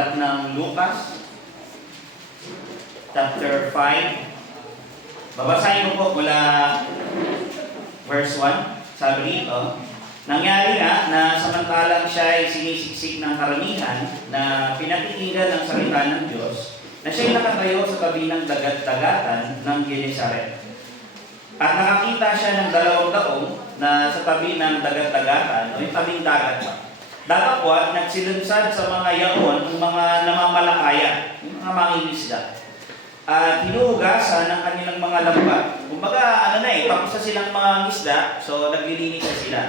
Aklat ng Lucas, chapter 5. Babasahin ko po mula verse 1. Sabi rito, nangyari nga na samantalang siya ay sinisiksik ng karamihan na pinakikinggan ng salita ng Diyos, na siya'y nakatayo sa tabi ng dagat-dagatan ng Genesaret. At nakakita siya ng 2 taong na sa tabi ng dagat-dagatan, o yung tabing dagat pa. Datapwat, nagsilunsad sa mga yaon ang mga namamalakaya, yung mga mangingisda. At hinuhugasan ng kanilang mga lambat. Kumbaga, tapos na silang mga ngisda, so naglilinis na sila.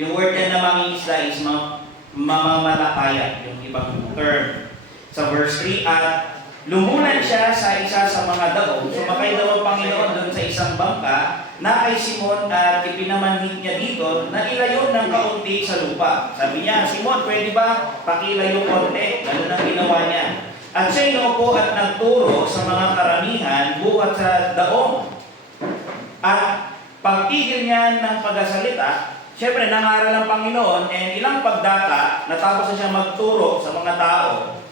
Yung word na mangingisda is mamamalakaya, yung ibang term. Sa verse 3, at lumunan siya sa isa sa mga daong, sumakay daw ang Panginoon doon sa isang bangka, na kay Simon at ipinamanhid niya dito na ilayo ng kaunti sa lupa. Sabi niya, Simon, pwede ba pakilayo konti? Ganun ang ginawa niya. At siya inuupo at nagturo sa mga karamihan buhat sa daong. At pagtigil niya ng pagsasalita, syempre nangaral ang Panginoon and ilang pagdata, natapos na siya magturo sa mga tao.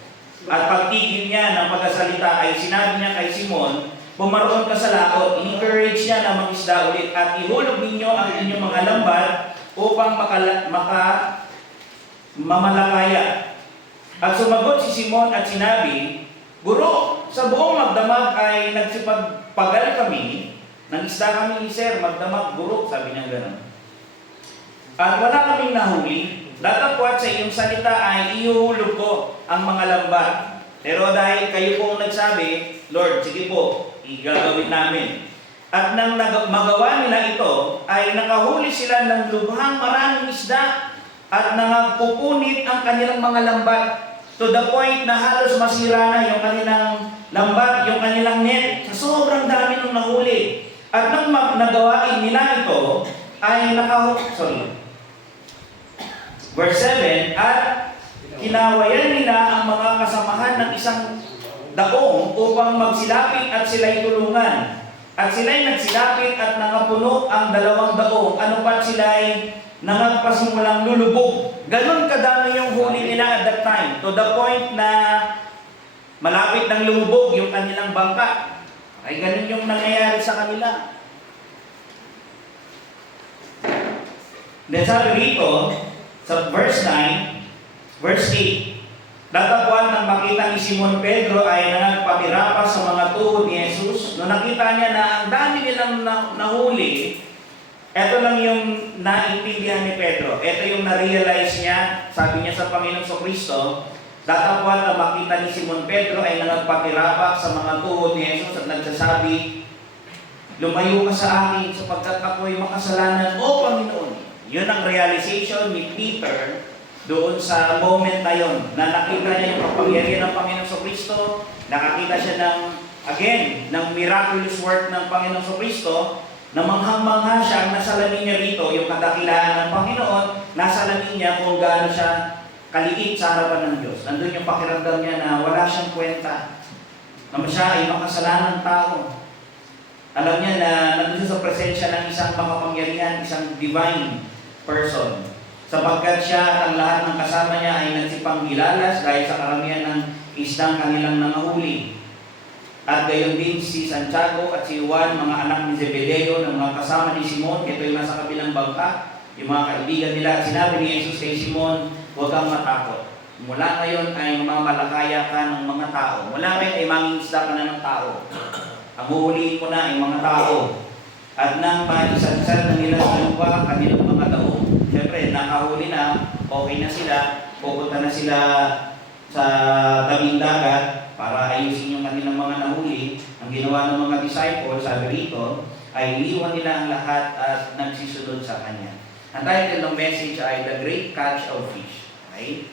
At pagtigil niya ng pagsasalita ay sinabi niya kay Simon, pumaroon ka sa laot, encourage niya na mag-isda ulit at ihulog ninyo ang inyong mga lambat upang mamalakaya. At sumagot si Simon at sinabi, Guro, sa buong magdamag ay nagsipagpagal kami, nang isda kami ni Sir, magdamag, Guro, sabi niya gano'n. At wala kaming nahuli, datapwat sa iyong salita ay ihuhulog ko ang mga lambat. Pero dahil kayo pong nagsabi, Lord, sige po, igagawin namin. At nang magawa nila ito, ay nakahuli sila ng lubhang maraming isda at nangagpupunit ang kanilang mga lambat to the point na halos masira na yung kanilang lambat, yung kanilang net. Sa sobrang dami nung nahuli. At nang nagawain nila ito, ay Verse 7, at kinawayan nila ang mga kasamahan ng isang daong upang magsilapit at sila'y tulungan. At sila'y nagsilapit at nangapuno ang 2 daong. Ano pa sila'y nangagpasimulang lulubog. Ganon kadami yung huli nila at that time. To the point na malapit ng lumubog yung kanilang bangka. Ay ganon yung nangyayari sa kanila. Then sabi rito, sa verse 9, verse 8, datapwat nang makita ni Simon Pedro ay nagpapirapas sa mga tuhod ni Jesus. Nung nakita niya na ang dami nilang nahuli, ito lang yung naintindihan ni Pedro. Ito yung na-realize niya, sabi niya sa Panginoong Kristo, datapwat nang makita ni Simon Pedro ay nagpapirapas sa mga tuhod ni Jesus at nagsasabi, lumayo ka sa akin sapagkat ako'y makasalanan, O Panginoon. Yun ang realization ni Peter doon sa moment na yun, na nakita niya yung kapangyarihan ng Panginoong Kristo, nakakita siya ng miraculous work ng Panginoong Kristo, na manghang-mangha siya, ang nasalamin niya rito, yung kadakilaan ng Panginoon, nasalamin niya kung gaano siya kaliit sa harapan ng Diyos. Nandun yung pakiramdam niya na wala siyang kwenta, na siya ay makasalanang tao. Alam niya na nandun siya sa presensya ng isang makapangyarihan, isang divine person. Sapagkat siya at ang lahat ng kasama niya ay nagsipanghilalas dahil sa karamihan ng isdang kanilang nangahuli. At gayon din si Santiago at si Juan, mga anak ni Zebedeo, ng mga kasama ni Simon, ito yung nasa kabilang bangka, yung mga kaibigan nila. At sinabi ni Jesus kay Simon, huwag kang matakot. Mula ngayon ay mamalakaya ka ng mga tao. Mula ngayon ay mangingisda ka na ng tao. Ang huhulihin mo na ay mga tao. At nang maisansal na nila sa lupa ang kanilang mga daong. Siyempre, nakahuli na, okay na sila, pupunta na sila sa tabing dagat para ayusin yung kanilang mga nahuli. Ang ginawa ng mga disciples, sabi rito, ay iniwan nila ang lahat at nagsisunod sa Kanya. Ang title ng message ay The Great Catch of Fish. Okay?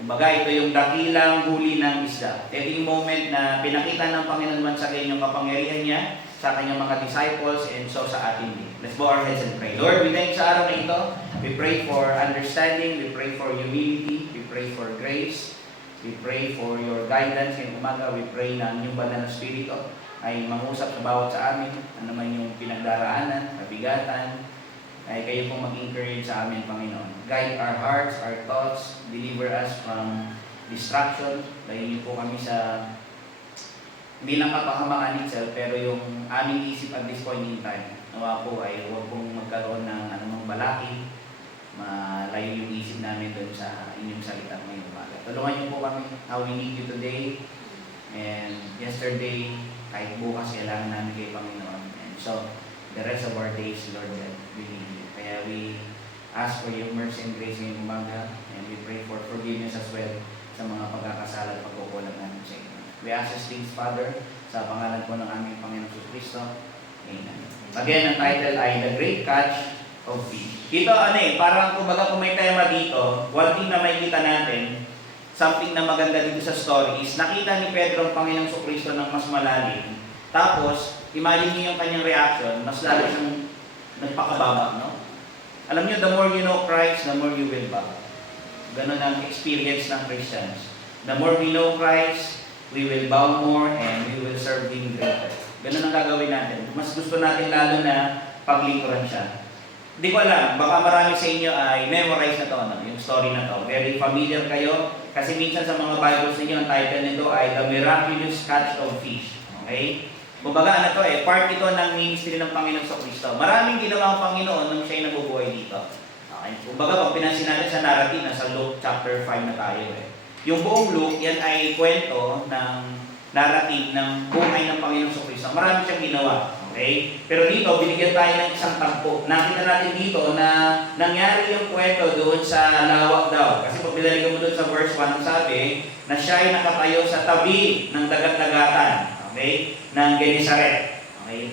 Kumbaga, ito yung dakilang huli ng isda. Ito yung moment na pinakita ng Panginoon sa kanyang kapangyarihan niya, sa kanyang mga disciples, and so sa atin din. Let's bow our heads and pray. Lord, we thank sa araw na ito. We pray for understanding. We pray for humility. We pray for grace. We pray for your guidance. Ngayong umaga, we pray na ang inyong banal na Espiritu ay mangusap sa bawat sa amin. Ano naman yung pinagdaraanan, mabigatan, ay kayo pong mag-encourage sa amin, Panginoon. Guide our hearts, our thoughts, deliver us from distraction. Dahil po kami sa hindi lang kapahamakan itself, pero yung aming isip at this point in time, nawa po ay huwag pong magkaroon ng anumang balaki, malayo yung isip namin doon sa inyong salita ngayong umaga. Tulungan niyo po kami how we need you today and yesterday, kahit bukas kailangan namin kay Panginoon. And so, the rest of our days, Lord God, we need you. Kaya we ask for your mercy and grace ngayong umaga, and we pray for forgiveness as well sa mga pagkakasala at pagkukulang namin sa inyo. We ask these things, Father, sa pangalan po ng aming Panginoon Kristo. Amen. Again, ang title ay The Great Catch of Fish. Dito, parang kumbaga kung may tema dito, one thing na makikita natin, something na maganda dito sa story is nakita ni Pedro ang Panginoong Kristo ng mas malalim. Tapos, imagine niyo yung kanyang reaction, mas lalo siyang nagpakababa, no? Alam niyo, the more you know Christ, the more you will bow. Ganun ang experience ng Christians. The more we know Christ, we will bow more and we will serve Him greater. Ganun ang gagawin natin. Mas gusto natin lalo na paglingkuran siya. Hindi ko alam, baka marami sa inyo ay memorize na to, no? Yung story na to. Very familiar kayo. Kasi minsan sa mga Bibles ninyo, ang title nito ay The Miraculous Catch of Fish. Okay? Kumbaga, part ito ng ministry ng Panginoon sa Kristo. Maraming ginawa ang Panginoon nung siya'y nabubuhay dito. Okay? Kumbaga, pag pinansin natin sa narrative, nasa Luke chapter 5 na tayo. Yung buong Luke, yan ay kwento ng narrative ng buhay ng Panginoon sa Kristo. Marami siyang ginawa. Okay? Pero dito, binigyan tayo ng isang tampo. Nakita natin dito na nangyari yung kwento doon sa lawak daw. Kasi pag binalikan mo doon sa verse 1, sabi na siya ay nakatayo sa tabi ng dagat-dagatan. Okay? Ng Genesaret. Okay?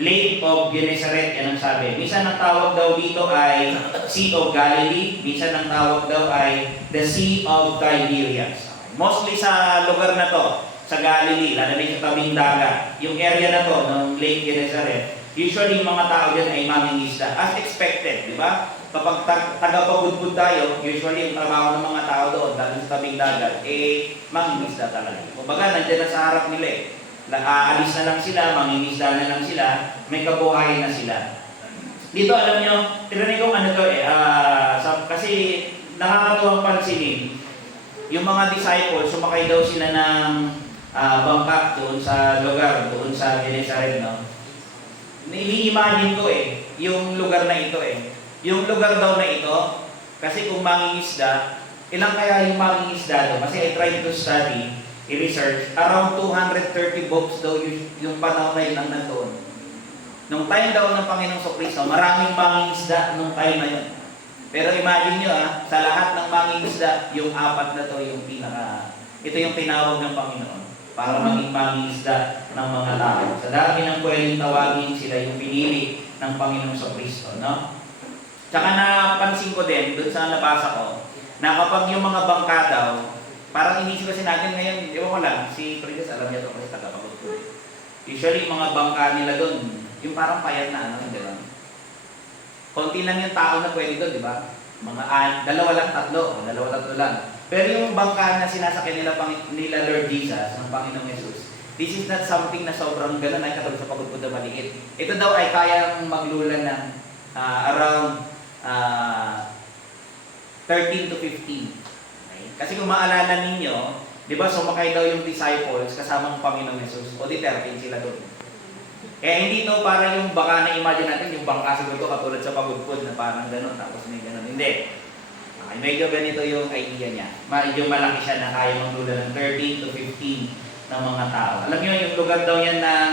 Lake of Genesaret, yan ang sabi. Minsan ang tawag daw dito ay Sea of Galilee. Minsan ang tawag daw ay the Sea of Tiberias. Okay? Mostly sa lugar na to, sa Galilee, lalo na sa tabing dagat. Yung area na to, ng Lake Genesaret, usually yung mga tao dyan ay mangingisda. As expected, di ba? Kapag tagapagudpud tayo, usually yung trabaho ng mga tao doon, lalo sa tabing dagat, mangingisda talaga. Kumbaga, nandiyan na sa harap nila aalis na lang sila, mangingisda na lang sila, may kabuhayan na sila. Dito, alam nyo, tinanig kong kasi nakakatuwang pansinin, yung mga disciples, sumakay daw sila ng bangka doon sa lugar, doon sa Genesaret, no? Ini-imagine ko yung lugar na ito Yung lugar daw na ito, kasi kung mangingisda, ilang kaya yung mangingisda doon? Kasi I tried to study, i-research, around 230 boats daw yung panahon na yun ang nandoon. Nung time daw ng Panginoong Kristo, maraming mangingisda nung time na yun. Pero imagine nyo sa lahat ng mangingisda, yung apat na to yung ito yung tinawag ng Panginoon para maging mangingisda ng mga tao. Sa dami ng pwedeng tawagin sila yung pinili ng Panginoong Kristo, no? Tsaka napansin ko din, doon sa nabasa ko, na kapag yung mga bangka daw, parang inisip kasi natin ngayon, ewan ko lang, si Princess alam niya ito kasi tagapagod ko. Usually, mga bangka nila doon, yung parang payat na hindi lang. Konti lang yung tao na pwede doon, di ba? Mga dalawa lang, tatlo lang. Pero yung bangka na sinasakyan nila Lord Jesus, ng Panginoong Jesus, this is not something na sobrang gano'n ay katulad sa pagudpud na maliit. Ito daw ay kayang maglula ng around 13 to 15. Kasi kung maalala ninyo, di ba sumakay daw yung disciples kasama ng Panginoong Jesus, o di 13 sila doon. Hindi to para yung baka na-imagine natin, yung bangka siguro katulad sa pagudpud na parang gano'n, tapos may gano'n. Hindi. Okay, medyo ganito yung idea niya. Medyo malaki siya na kaya maglula ng 13 to 15 ng mga tao. Alam niyo, yung lugar daw yan ng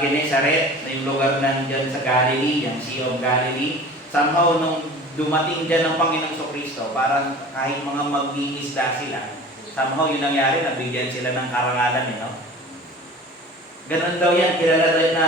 Genesaret, yung lugar ng dyan sa Galilee, yung Sea of Galilee, somehow nung dumating dyan ng Panginoong Kristo, parang kahit mga mag-iisda sila, somehow yun nangyari, nabigyan sila ng karangalan, no? Ganun daw yan, kilala daw na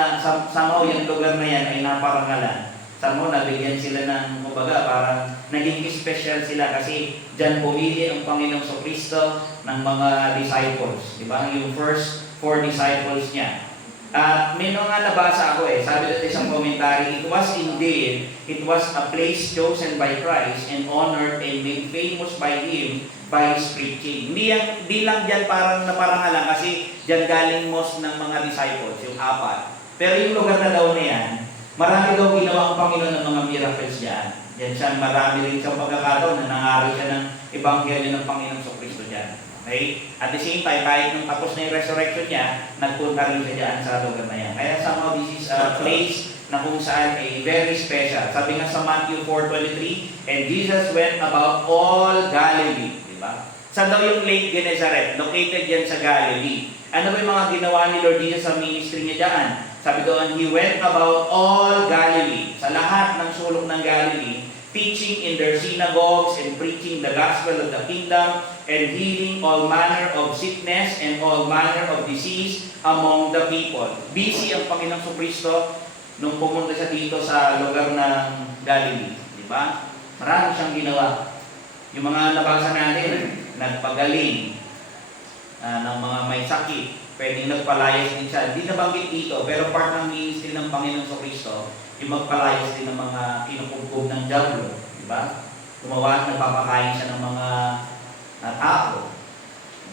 somehow yung lugar na yan ay naparangalan. Somehow nabigyan sila ng, kumbaga, parang naging special sila kasi dyan pumili ang Panginoong Kristo ng mga disciples. Di ba? Yung first 4 disciples niya. At may mga nabasa ako sabi dito isang commentary, it was a place chosen by Christ and honored and made famous by Him by His preaching. Hindi lang dyan parang naparangalan kasi dyan galing most ng mga disciples, yung 4. Pero yung lugar na daw na yan, marami daw ginawa ang Panginoon ng mga miracles dyan. Diyan siya, marami rin siyang pagkakataon na nangaral siya ng Ebanghelyo ng Panginoong Kristo diyan. Okay? At the same time, kahit nung tapos na yung resurrection niya, nagpunta rin siya diyan sa lugar na yan. Kaya somehow this is a place na kung saan ay very special. Sabi nga sa Matthew 4:23, and Jesus went about all Galilee. Diba? Saan daw yung Lake Gennesaret? Located yan sa Galilee. Ano ba yung mga ginawa ni Lord Jesus sa ministry niya diyan? Sabi doon, He went about all Galilee. Sa lahat ng sulok ng Galilee, teaching in their synagogues and preaching the gospel of the kingdom and healing all manner of sickness and all manner of disease among the people. Busy ang Panginoong Kristo nung pumunta siya dito sa lugar ng Galilee. Di ba? Marami siyang ginawa. Yung mga nabasa natin, nagpagaling ng mga may sakit, pwedeng nagpalayas din siya. Hindi nabanggit dito, pero part ng ministry ng Panginoong Kristo, yung magpalayas din ng mga kinukubkob ng diablo, di ba? Gumawa, nagpapakain siya ng mga tao.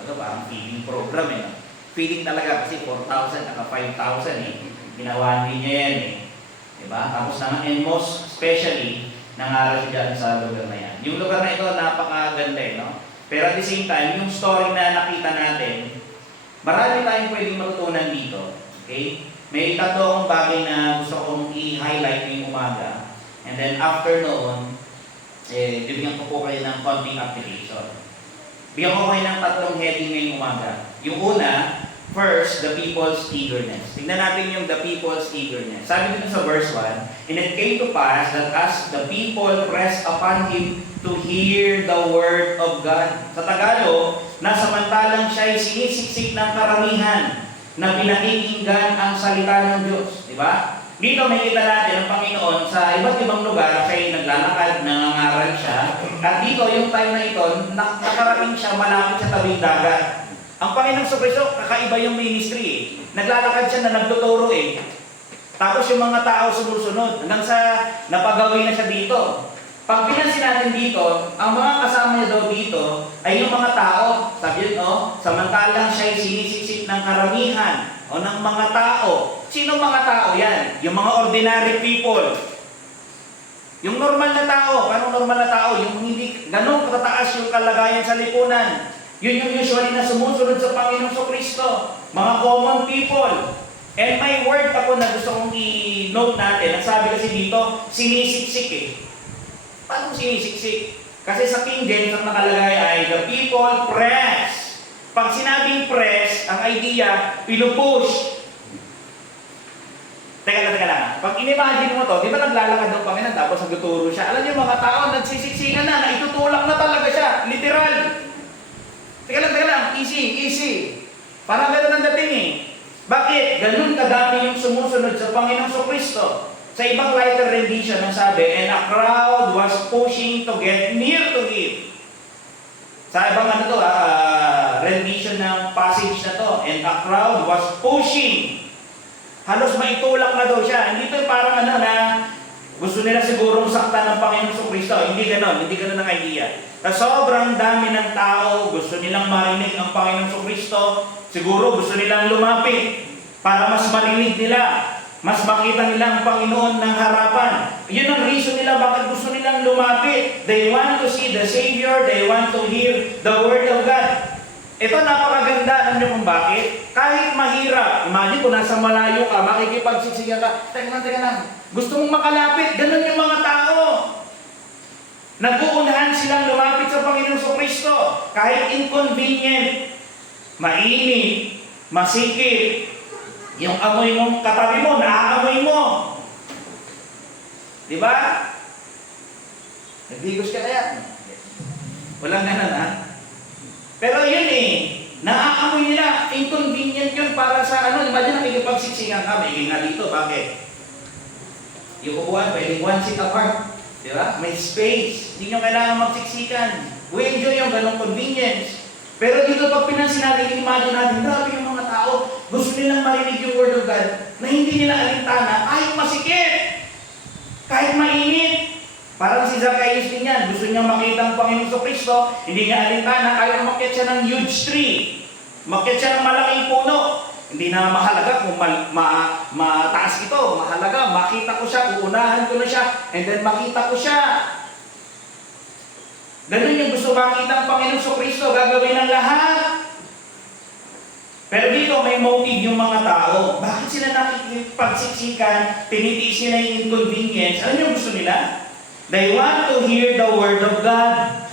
Ano ba? Ang feeding program eh. Feeding talaga kasi 4,000 at 5,000 eh. Ginawa din niya yan eh. Di ba? Tapos and most especially, nangaral siya dyan sa lugar na yan. Yung lugar na ito, napakaganda eh, no? Pero at the same time, yung story na nakita natin, marami tayong pwedeng matutunan dito. Okay? May tatlo akong bagay na gusto kong i-highlight ngayong umaga. And then after noon, bibigyan ko po kayo ng konting application. Bigyan ko kayo ng tatlong heading ngayong umaga. Yung una, first, the people's eagerness. Tignan natin yung the people's eagerness. Sabi dito sa verse 1, and it came to pass that as the people pressed upon him to hear the word of God. Sa Tagalog, na samantalang siya'y sinisiksik ng karamihan na pinakikinggan ang salita ng Diyos. Di ba? Dito makita natin ang Panginoon sa iba't ibang lugar, siya'y naglalakad, nangangaral siya. At dito, yung time na ito, nakarating siya malapit sa tabing dagat. Ang Panginoong Kristo, kakaiba yung ministry eh. Naglalakad siya na nagtuturo eh. Tapos yung mga tao sumusunod. Hanggang sa napagawin na siya dito. Pag pinansin natin dito, ang mga kasama niya daw dito ay yung mga tao. Sabi yun, samantalang siya'y sinisiksik ng karamihan o ng mga tao. Sino mga tao yan? Yung mga ordinary people. Yung normal na tao. Anong normal na tao? Yung hindi ganun katataas yung kalagayan sa lipunan. Yun yung usually na sumusunod sa Panginoong Kristo. Mga common people. And may word ako na gusto kong i-note natin. Ang sabi kasi dito, sinisiksik eh. Paano sinisiksik? Kasi sa King James ang nakalagay ay the people press. Pag sinabing press, ang idea, pinupush. Teka lang. Pag inimagine mo to, di ba naglalakad ng Panginoon tapos nagtuturo siya? Alam niyo mga tao, nagsisiksikan na, naitutulak na talaga siya. Literal. Teka lang. Easy. Parang gano'n ang dating eh. Bakit? Ganun kadami yung sumusunod sa Panginoong Kristo. Sa ibang writer rendition, ang sabi, and a crowd was pushing to get near to him. Sa ibang rendition ng passage na to, and a crowd was pushing. Halos maitulak na daw siya. Hindi to parang na gusto nila sigurong sakta ng Panginoong Kristo. Hindi ganon ang idea. Sa sobrang dami ng tao, gusto nilang marinig ang Panginoong Kristo. Siguro gusto nilang lumapit para mas marinig nila. Mas makita nila ang Panginoon ng harapan. Yun ang reason nila bakit gusto nilang lumapit. They want to see the Savior. They want to hear the Word of God. Ito napakaganda. Alam niyo kung bakit? Kahit mahirap. Imagine kung nasa malayo ka, makikipagsiksikan ka. Teka lang. Gusto mong makalapit. Ganun yung mga tao. Nag-uunahan silang lumapit sa Panginoong Kristo. Kahit inconvenient, mainit, masikip, yung amoy mong katabi mo, naaamoy mo. Di ba? Nagbigos ka kaya? Walang ganun ha? Pero yun eh, naaamoy nila, inconvenient yun para sa imagine nakikipagsiksikan ka, may nga dito, bakit? Yung upuan, pwedeng one seat apart. Di ba? May space. Hindi nyo kailangan magsiksikan. We enjoy yung ganong convenience. Pero dito pag pinansin natin, imagine natin, grabe yung mga tao, gusto nilang marinig yung Word of God na hindi nila alintana, kahit masikip, kahit mainit. Parang si Zacchaeus din yan, gusto niya makita ang Panginoong Kristo, hindi niya alintana, kaya umakyat siya ng huge tree. Umakyat siya ng malaking puno. Hindi na mahalaga kung mataas ito. Mahalaga, makita ko siya, uunahan ko na siya, and then makita ko siya. Ganun yung gusto makita ng Panginoon Kristo, gagawin ng lahat. Pero dito may motive yung mga tao. Bakit sila nakikipagsiksikan, pinitiis nila yung inconvenience? Ano yung gusto nila? They want to hear the Word of God.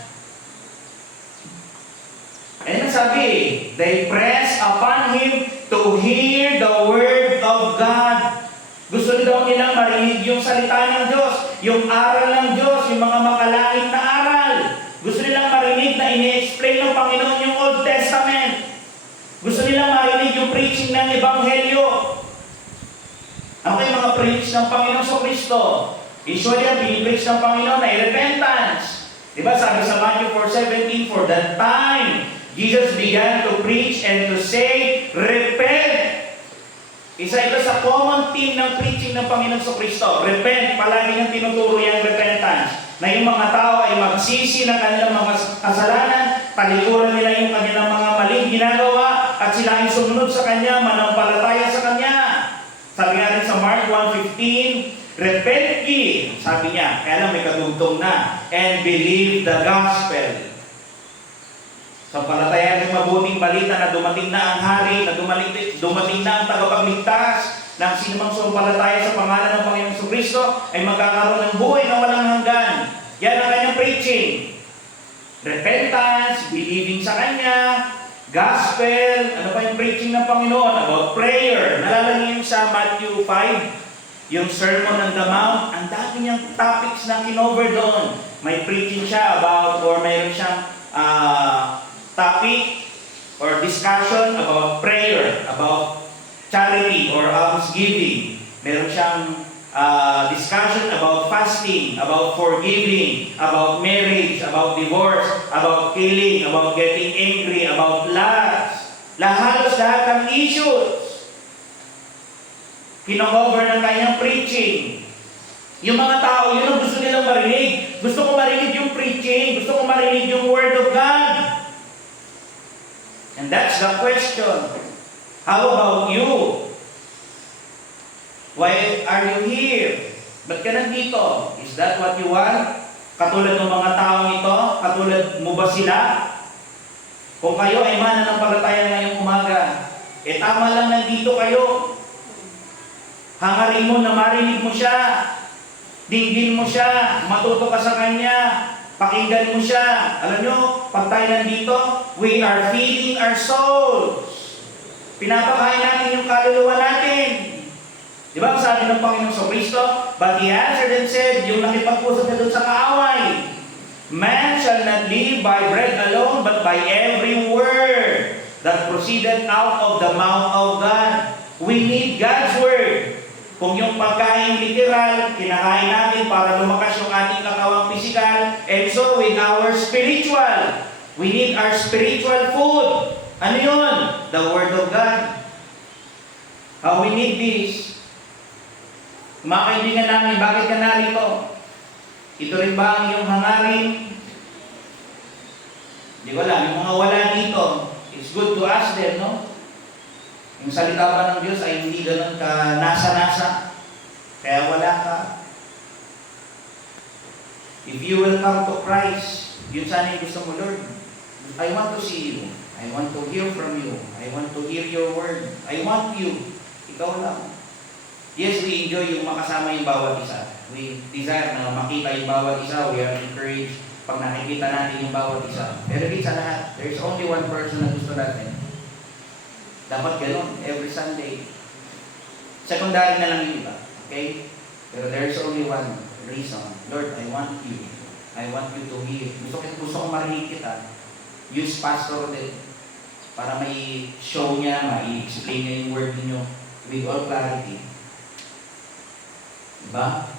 Ayun ang sabi, they press upon Him to hear the Word of God. Gusto daw nilang marinig yung salita ng Diyos, yung aral ng Diyos, yung mga makalangit na aral. Gusto nilang marinig na ini-explain ng Panginoon yung Old Testament. Gusto nilang marinig yung preaching ng Ebanghelyo. Ano kayo mga preach ng Panginoon Kristo? Usually, ang pinipreach ng Panginoon ay repentance. Diba sabi sa Matthew 4:17, for that time, Jesus began to preach and to say, repent. Isa ito sa common theme ng preaching ng Panginoon Kristo. Repent, palagi niyang tinuturo yung repentance. Na yung mga tao ay magsisi ng kanilang mga kasalanan, talikuran nila yung kanilang mga maling ginagawa, at sila ay sumunod sa Kanya, manampalataya sa Kanya. Sabi nga rin sa Mark 1:15, repent ye, sabi niya, kaya lang may kadugtong na, and believe the gospel. Sa palataya ng mabuting balita na dumating na ang hari, na dumating na ang tagapagligtas, na ang sinumang sumampalataya sa pangalan ng Panginoong Kristo ay magkakaroon ng buhay na walang hanggan. Yan ang kanyang preaching. Repentance, believing sa Kanya, gospel, ano pa yung preaching ng Panginoon? About prayer. Nalala niyo yung sa Matthew 5, yung Sermon on the Mount, ang dami niyang topics na kinover doon. May preaching siya about, or mayroon siyang topic or discussion about prayer, about charity or almsgiving. Meron siyang discussion about fasting, about forgiving, about marriage, about divorce, about killing, about getting angry, about lust. Halos lahat ng issues kino-cover ng kanyang preaching. Yung mga tao, yun ang gusto nilang marinig. Gusto ko marinig yung preaching. Gusto ko marinig yung Word of God. And that's the question. How about you? Why are you here? Ba't ka nandito? Is that what you want? Katulad ng mga taong ito? Katulad mo ba sila? Kung kayo ay mananampalataya ngayong umaga, tama lang nandito kayo. Hangarin mo na marinig mo siya. Dinggin mo siya. Matuto ka sa Kanya. Pakinggan mo siya. Alam nyo, pag tayo nandito, we are feeding our souls. Pinapakain natin yung kaluluwa natin. Di ba ang sabi ng Panginoon Kristo? But He answered and said, yung nakipag-usap na doon sa kaaway, man shall not live by bread alone, but by every word that proceeded out of the mouth of God. We need God's word. Kung yung pagkain literal, kinakain natin para lumakas yung ating katawang pisikal, and so with our spiritual, we need our spiritual food. Ano yun? The Word of God. How we need this. Mga kaibigan namin, bakit ka narito? Ito rin ba ang iyong hangarin? Hindi ko alam, yung mga wala dito, it's good to ask them, no? Yung salita pa ng Diyos ay hindi ganun ka nasa-nasa. Kaya wala ka. If you will come to Christ, yun sana yung gusto mo, Lord. I want to see you. I want to hear from you. I want to hear your word. I want you. Ikaw lang. Yes, we enjoy yung makasama yung bawat isa. We desire na makita yung bawat isa. We are encouraged pag nakikita natin yung bawat isa. Pero di sa lahat, there's only one person na gusto natin. Dapat gano'n, every Sunday. Secondary na lang yung iba. Okay? Pero there's only one reason. Lord, I want you. I want you to hear. Gusto ko marinig kita. Use pastor din. Para may show niya, mai-explain niya yung word niyo with all clarity. Diba?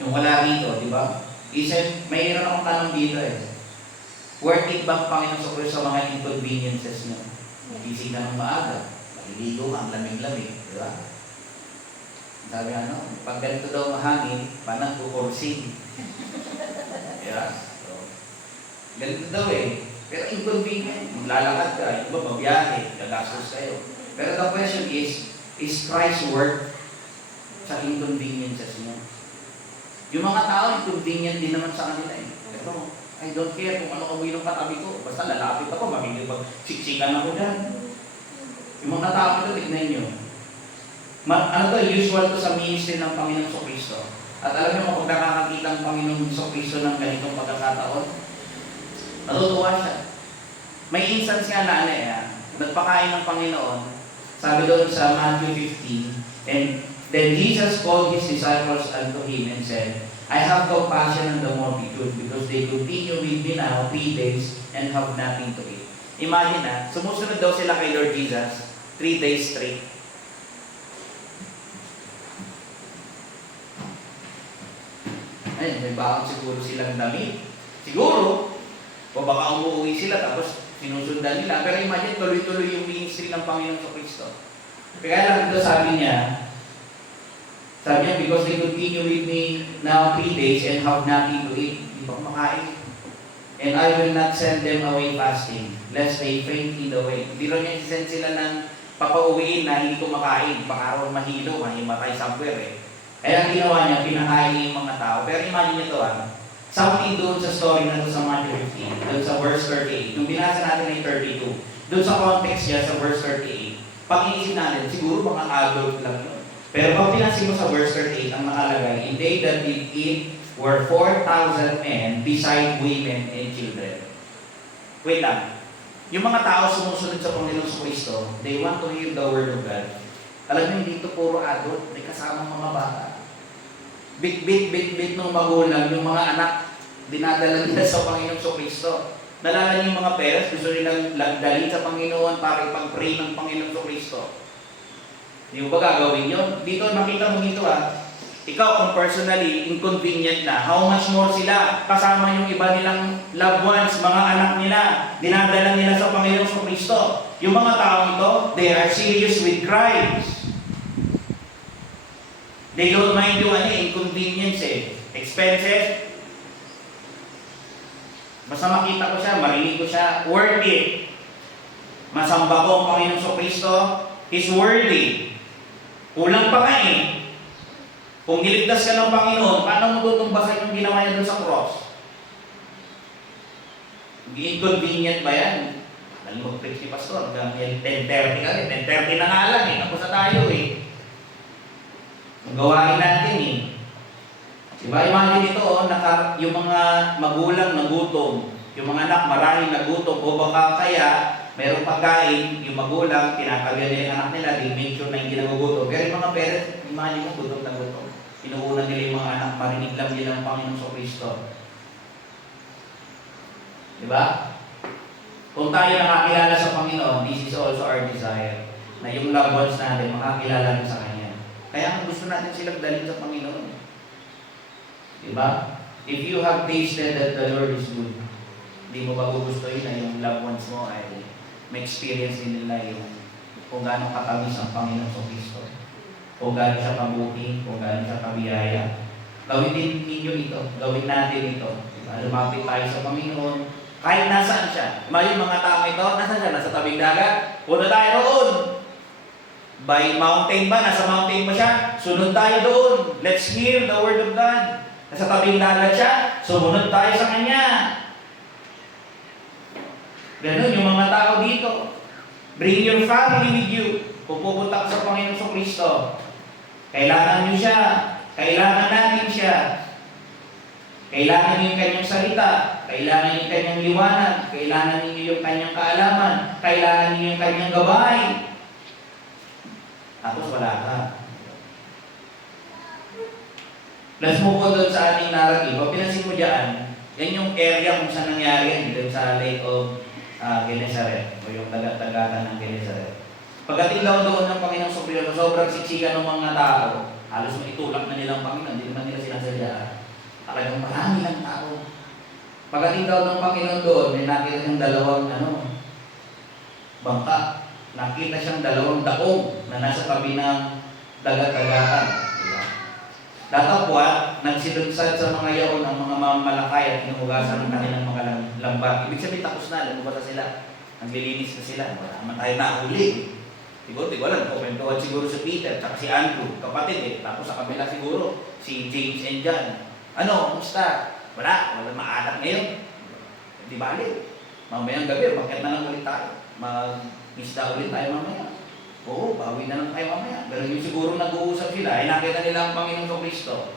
Yung wala rito, diba? Isip, mayroon akong tanong dito Worth it ba, Panginoon Kristo, sa mga inconveniences niyo? Gising ka ng maaga, maliligo ka, ang lamig-lamig, di ba? Sabi pag ganito daw mahangin, panang kukursing. Yeah? So, ganito daw Pero inconvenient, maglalakad ka, yung iba mabiyahe, gagastos kayo. Pero the question is Christ worth sa inconveniences mo? Yung mga tao, inconvenient din naman sa kanila eh. Pero, I don't care kung ano amoy ng katabi ko. Basta lalapit ako, makikipagsiksikan ako dyan. Yung mga tao ito, tignan nyo. Ano to, usual to sa ministry ng Panginoong Kristo. At alam niyo kung nakakakita ang Panginoong Kristo ng ganitong pagkakataon, natutuwa siya. May instance nga na nagpakain ng Panginoon, sabi doon sa Matthew 15, and then Jesus called his disciples unto him and said, I have compassion on the multitude because they continue with me now 3 days and have nothing to eat. Imagine sumusunod daw sila kay Lord Jesus 3 days straight. Ayun, may bakit siguro silang damit. Siguro, o baka umuwi sila tapos sinusundan nila. Pero imagine, tuloy-tuloy yung ministry ng Panginoon Kristo. Kaya lang ito sabi niya, because they continue with me now 3 days and have nothing to eat. Hindi pa kumakain. And I will not send them away fasting, lest they faint in the way. Hindi rin niya send sila ng papauwiin na hindi kumakain. Baka raw mahilo, mahimatay somewhere eh. Kaya ang ginawa niya, pinakain niya yung mga tao. Pero imagine niyo ito something doon sa story na ito sa Matthew 15, doon sa verse 38. Nung binasa natin ay 32, doon sa context niya sa verse 38, pag-iisip natin, siguro mga adult lang yun. Pero pag pinansin mo sa verse 38, ang nakalagay, and they that did eat were 4,000 men, beside women and children. Wait lang. Yung mga tao sumusunod sa Panginoon Kristo, they want to hear the Word of God. Alam niyo, dito puro adult, may kasamang mga bata. Bit ng magulang, yung mga anak, dinadala nila sa Panginoon Kristo. Nalala niyo yung mga parents, gusto nilang dalhin sa Panginoon para ipag-pray ng Panginoon Kristo. Hindi mo ba gagawin yun? Dito, makita mo dito ikaw kung personally, inconvenient na, how much more sila, kasama yung iba nilang loved ones, mga anak nila, dinadala nila sa Panginoon Kristo. Yung mga taong ito, they are serious with Christ. They don't mind yung inconvenience expenses. Basta makita ko siya, marinig ko siya, worth it. Masamba ko ang Panginoon Kristo, He's worthy. Kulang pa nga Kung niligtas ka ng Panginoon, paano mo tutumbasan yung ginawa niya doon sa cross? Inconvenient ba yan? Alam mo, preach ni Pastor, hanggang 10:30 ka rin. 10:30 na nga lang tapos na tayo Ang gawain natin Diba? Imagine ito yung mga magulang nagutom, yung mga anak maraming nagutom, o baka kaya merong pagkain, yung magulang, kinakagyan nila yung anak nila, di make sure na hindi nagugutom. Pero yung mga parents, imagine mo, gutom na gutom. Inuuna nila yung mga anak, marinig lang nila ang Panginoon Kristo. Diba? Kung tayo nakakilala sa Panginoon, this is also our desire, na yung loved ones natin, makakilala sa Kanya. Kaya gusto natin silang dalhin sa Panginoon. Diba? If you have tasted that the Lord is good, hindi mo ba gugustuhin na yung loved ones mo ay may experience din nila yung kung gaano katamis ang Panginoon sa Kristo, kung gaano siya kabuti, kung gaano siya kabiyaya. Gawin din ninyo ito, gawin natin ito. Lumapit tayo sa Panginoon, kahit nasaan siya. Yung mga tao ito, nasaan siya? Nasa tabing dagat? Punta tayo roon. By mountain ba? Nasa mountain ba siya? Sunod tayo doon. Let's hear the Word of God. Nasa tabing dagat siya, sumunod tayo sa Kanya. Ganun yung mga tao dito. Bring your family with you. Kung pupunta ka sa Panginoon Kristo, kailangan niyo siya. Kailangan natin siya. Kailangan niyo yung Kanyang salita. Kailangan niyo yung Kanyang liwanag. Kailangan niyo yung Kanyang kaalaman. Kailangan niyo yung Kanyang gabay. Tapos wala ka. Let's move on doon sa ating narrative. Pag pinansin mo dyan, yan yung area kung saan nangyari yan. Doon sa Lake of Gennesaret. O yung tagat-tagatan ng Gennesaret. Pagdating daw doon ng Panginoong Kristo, sobrang siksikan ng mga tao. Halos maitulak na nilang Panginoon. Hindi naman nila sinasadyaan. Talagang marami lang tao. Pagdating daw ng Panginoon doon, may nakita siyang dalawang bangka. Nakita siyang dalawang daong na nasa tabi ng dagat-dagatan. Datapwat, nagsilunsad sa mga yaon ng mga mamalakay at hinuhugasan ng kanilang mga lambat. Ibig sabihin, tapos na, lumabas na sila. Naglilinis na sila. Wala naman tayo nahuli. Siguro, di ko alam, kukwentuhan siguro si Peter, tsaka si Andrew, kapatid eh. Tapos sa kabila siguro, si James and John. Ano, kumusta? Wala maalat ngayon. Di bali. Mamayang gabi, bakit na lang ulit tayo? Mag-isda ulit tayo mamaya. Oo, bawi na lang tayo mamaya. Ganun yung siguro nag-uusap sila. Ay nakita nila ang Panginoong Kristo.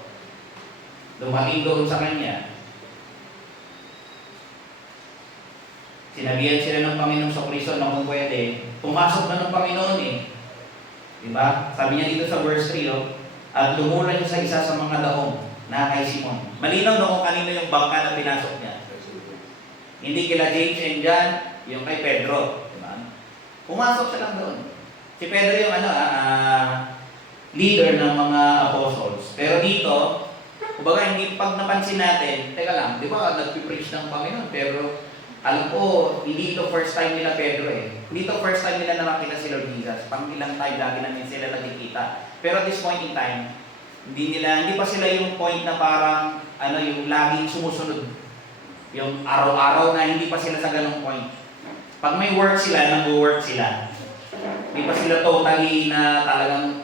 Dumating doon sa Kanya. Sinabihan sila ng Panginoong Kristo na kung pwede, pumasok na ng Panginoon eh. Diba? Sabi niya dito sa verse 3, at lumulan siya sa isa sa mga dahong na kay Simon. Malinaw na kung kanino yung bangka na pinasok niya. Hindi kila James and John, yung kay Pedro. Diba? Pumasok siya lang doon. Si Pedro yung leader ng mga apostles. Pero dito, kumbaga hindi pag napansin natin, teka lang, di ba nag-preach ng Panginoon, pero alam ko, hindi ito first time nila Pedro eh. Hindi ito first time nila nakakita si Lord Jesus. Pang ilang time lagi namin sila nakikita. Pero at this point in time, hindi pa sila yung point na parang yung laging sumusunod. Yung araw-araw na hindi pa sila sa ganung point. Pag may work sila, nag-work sila. Hindi pa sila totally na talagang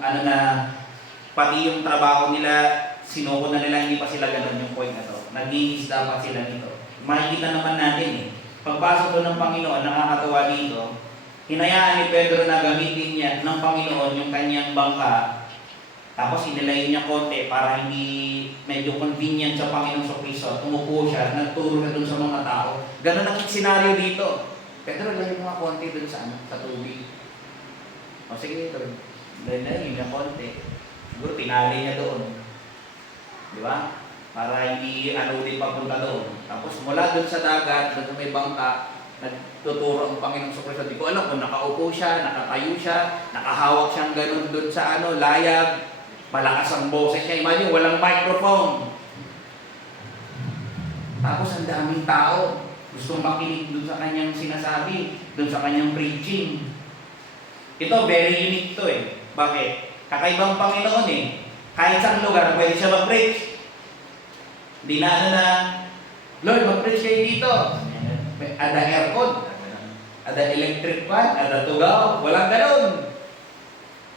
pati yung trabaho nila, sinuko na nila, hindi pa sila ganun yung point na to. Nag-iisda pa sila nito. Makikita naman natin eh. Pagpasok doon ng Panginoon, nakakatawa dito, hinayaan ni Pedro na gamitin niya ng Panginoon yung kanyang bangka, tapos inilayin niya konti para hindi medyo convenient sa Panginoon sa Kristo. Tumupo siya, nagturo na doon sa mga tao. Ganun ang senaryo dito. Pedro, layin mga konti doon sa tubig. O sige, Lord, layin niya konti. Siguro tinali niya doon. Di ba? Para hindi din papunta doon. Tapos mula doon sa dagat, doon sa may bangka, nagtuturo ang Panginoong Kristo. Di ko alam kung nakaupo siya, nakatayo siya, nakahawak siyang ganun doon sa layag, malakas ang boses niya. Imagine, walang microphone. Tapos ang daming tao, gustong makinig doon sa kanyang sinasabi, doon sa kanyang preaching. Ito, very unique to eh. Bakit? Kakaibang Panginoon eh. Kahit saan lugar, pwede siya mag-preach. Di na Lord, mag-preach kayo dito. Ada aircon, ada electric fan, ada tugaw. Walang ganun.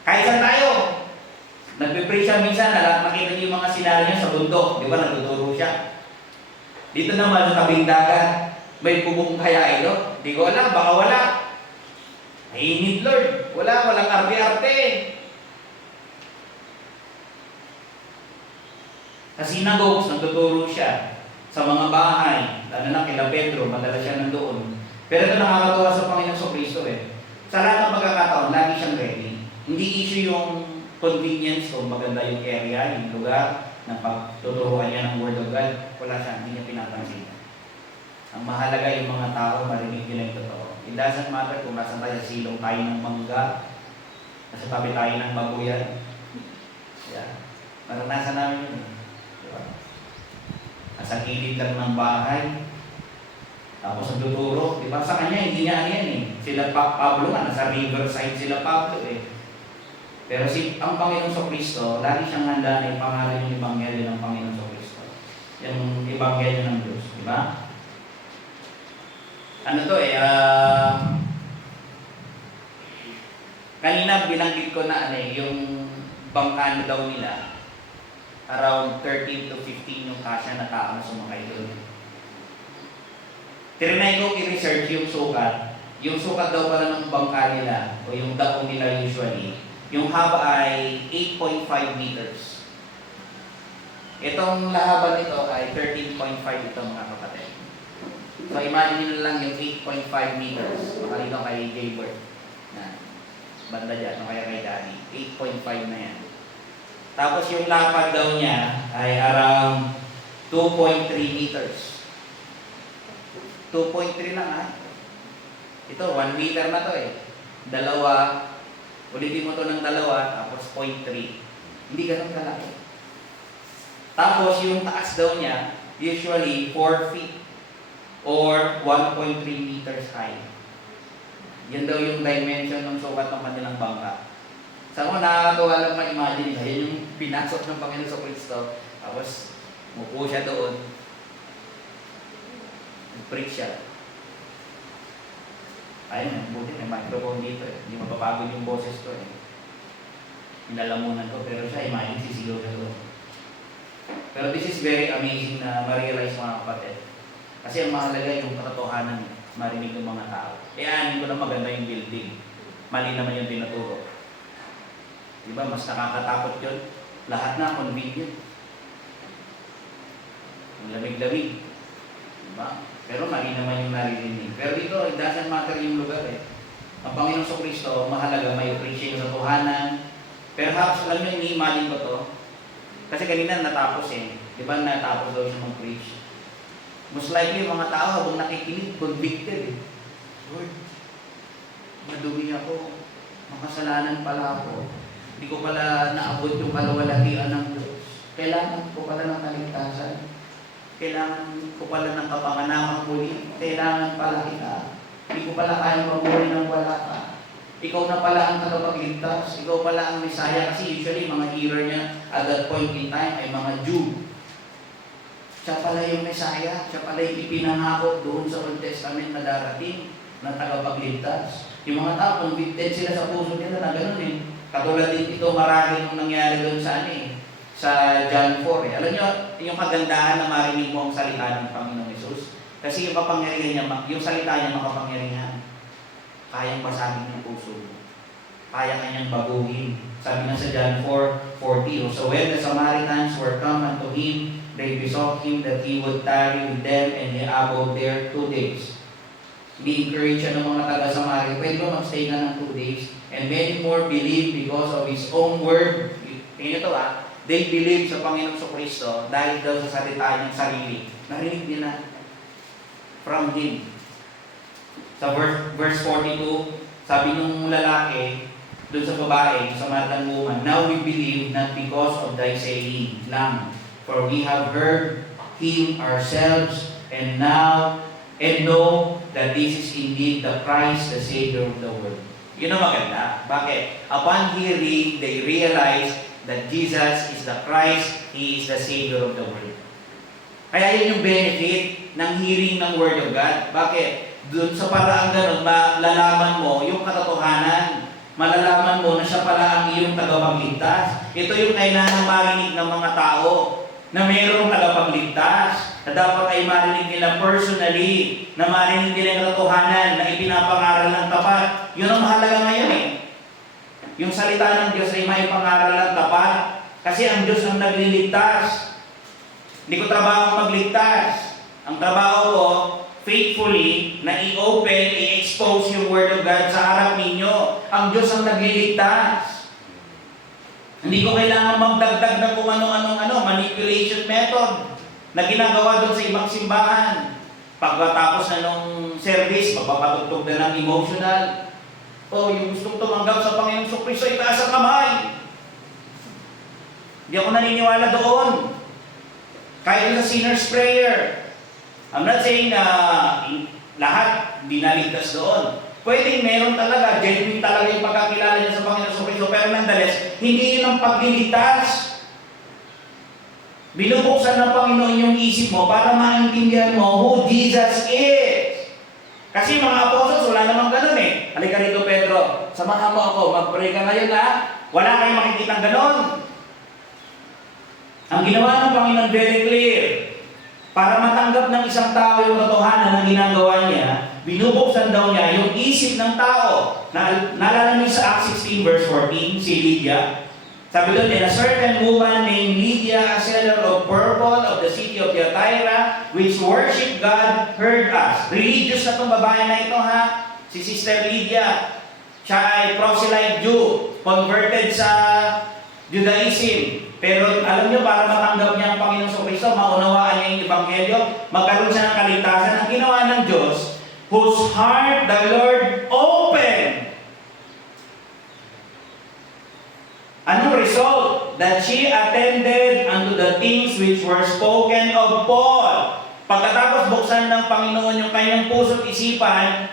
Kahit saan tayo. Nagpe-preach siya minsan, makita niyo yung mga senaryo niya sa bundok. Di ba, nagtuturo siya. Dito naman sa tabing dagat, may bubong kaya ito? Di ko alam, baka wala. Mainit, Lord. Walang arte-arte. Sa synagogues, nagtuturo siya sa mga bahay, lalo na kila Pedro, madala siya nandoon. Pero ito nakakatuwa sa Panginoong Kristo eh. Sa lahat ng pagkakataon, lagi siyang ready. Hindi issue yung convenience kung maganda yung area, yung lugar, ng pagtuturuan niya ng Word of God. Wala siya, hindi niya pinapansin. Ang mahalaga yung mga tao, marinig nila yung totoo. It doesn't matter kung nasan tayo, silong tayo ng mangga, nasa tabi tayo ng babuyan. Yeah. Naranasan namin yun. Nasa gilid lang ng bahay. Tapos ang tuturo, di ba? Sa kanya, hindi niya yan eh. Sila Pablo nga, nasa riverside sila Pablo eh. Pero ang Panginoong Kristo, lagi siyang handa na ipangalan yung Ebanghelyo ng Panginoong Kristo. Yung Ebanghelyo ng Diyos, di ba? Kanina binanggit ko na yung bangka daw nila. Around 13 to 15 yung kasya na tao na sumakay doon. Tirinay kong i-research yung sukat. Yung sukat daw pala ng bangka nila, o yung daong nila usually, yung haba ay 8.5 meters. Itong lahaban nito ay 13.5 ito mga kapatid. So imagine nyo lang yung 8.5 meters. Baka dito kay Jaybird. Banda dyan, o kaya kay Daddy. 8.5 na yan. Tapos yung lapad daw niya ay around 2.3 meters. 2.3 lang ha. Ito, 1 meter na to eh. Dalawa, ulitin mo to ng dalawa, tapos 0.3. Hindi ganun kalaki. Tapos yung taas daw niya, usually 4 feet or 1.3 meters high. Yan daw yung dimension ng sukat ng kanilang bangka. Sa mga nakakatawa lang ma-imagine nila, yan yung pinasok ng Panginoon sa Kristo. Tapos, mupo siya doon. Nag-preach siya. Ayun, buti may microphone dito eh. Hindi mapapagod yung boses ko eh. Nilalamunan ko, pero siya, imagine sisigaw na doon. Pero this is very amazing na ma-realize mga kapatid. Kasi ang mahalaga yung katotohanan, marinig ng mga tao. Anin ko na maganda yung building. Mali naman yung tinuturo. Diba, mas nakakatakot yun. Lahat na convenient. Ang lamig-lamig. Diba? Pero mali naman yung naririnig. Pero dito, it doesn't matter yung lugar eh. Ang Panginoon sa Kristo, mahalaga may appreciate yung katotohanan. Perhaps, alam nyo, ni-imagine ko to. Kasi kanina natapos eh. Diba natapos daw siya mag-preach. Most likely, mga tao habang nakikinig, convicted eh. Lord, madumi ako. Makasalanan pala ako. Hindi ko pala naabot yung kaluwalhatian ng Diyos. Kailangan ko pala ng kaligtasan. Kailangan ko pala ng kapanganamang muli. Kailangan pala kita. Hindi ko pala kaya mabuhay ng wala ka. Ikaw na pala ang tagapagligtas. Ikaw pala ang Messiah. Kasi usually, mga hearer niya at that point in time ay mga Jew. Siya pala yung Messiah. Siya pala yung ipinangako doon sa Old Testament na darating na tagapagligtas. Yung mga tao, convicted sila sa puso nila na gano'n eh. Katulad din ito marahil nung nangyari doon sa sa John 4 eh. Alam nyo, yung kagandahan na marinig mo ang salita ng Panginoong Hesus. Kasi yung kapangyarihan niya, yung salita niya makapangyarihan. Kayang basagin ng puso mo. Kaya kanyang baguhin. Sabi na sa John 4:40. So when the Samaritans were come unto him, they besought him that he would tarry with them, and he abode there 2 days. Ni-encourage siya ng mga taga-Samaria, pwede ba mag-stay na ng 2 days? And many more believed because of his own word. Tingnan ito they believed sa Panginoong Kristo dahil daw sa salita niyang sarili. Narinig niya na from him. Sa verse 42, sabi nung lalaki, doon sa babae, sa Samaritan woman, now we believe not because of thy saying lang, for we have heard him ourselves, and know that this is indeed the Christ, the Savior of the world. Yun ang maganda. Bakit? Upon hearing, they realize that Jesus is the Christ, He is the Savior of the world. Kaya yun yung benefit ng hearing ng Word of God. Bakit? Doon sa paraang ganun, malalaman mo yung katotohanan. Malalaman mo na siya pala ang iyong tagapagligtas. Ito yung kailangan marinig ng mga tao na mayroong tagapagligtas, na dapat ay marinig nila personally, na marinig nila yung katotohanan na ipinapangaral ng tapat. Yun ang mahalaga ngayon eh. Yung salita ng Diyos ay may pangaral ng tapat kasi ang Diyos ang nagliligtas. Hindi ko trabaho magligtas. Ang trabaho ko, faithfully, na i-open, i-expose yung Word of God sa harap ninyo. Ang Diyos ang nagliligtas. Hindi ko kailangan magdagdag ng kung ano-anong manipulation method na ginagawa doon sa ibang simbahan. Pagkatapos na nung service, magpapatugtog na ng emotional. Yung gustong tumanggap sa Panginoong Kristo, itaas ang kamay. Hindi ako naniniwala doon. Kahit sa sinner's prayer. I'm not saying na lahat dinaligtas doon. Pwedeng meron talaga, genuine talaga yung pagkakilala niya sa Panginoong Kristo, pero nonetheless, hindi yun ang pagliligtas. Binubuksan ng Panginoon yung isip mo para maintindihan mo who Jesus is. Kasi mga apostles, wala namang ganun eh. Halika rito, Pedro, samahan mo ako, mag-pray ka ngayon wala kayong makikitang ganun. Ang ginawa ng Panginoon very clear. Para matanggap ng isang tao yung katotohanan ng ginagawa niya, binubuksan daw niya yung isip ng tao. Naalala niyo sa Acts 16 verse 14, si Lydia. Sabi doon, a certain woman named Lydia, a seller of purple of the city of Thyatira, which worship God, heard us. Religious na itong babae na ito si Sister Lydia. Siya ay proselyte Jew, converted sa Judaism. Pero alam niyo, para matanggap niya ang Panginoong Kristo, maunawaan niya yung Ebanghelyo, magkaroon siya ng kaligtasan. Ang ginawa ng Diyos, whose heart the Lord opened. Anong result? That she attended unto the things which were spoken of Paul. Pagkatapos buksan ng Panginoon yung kanyang puso't isipan,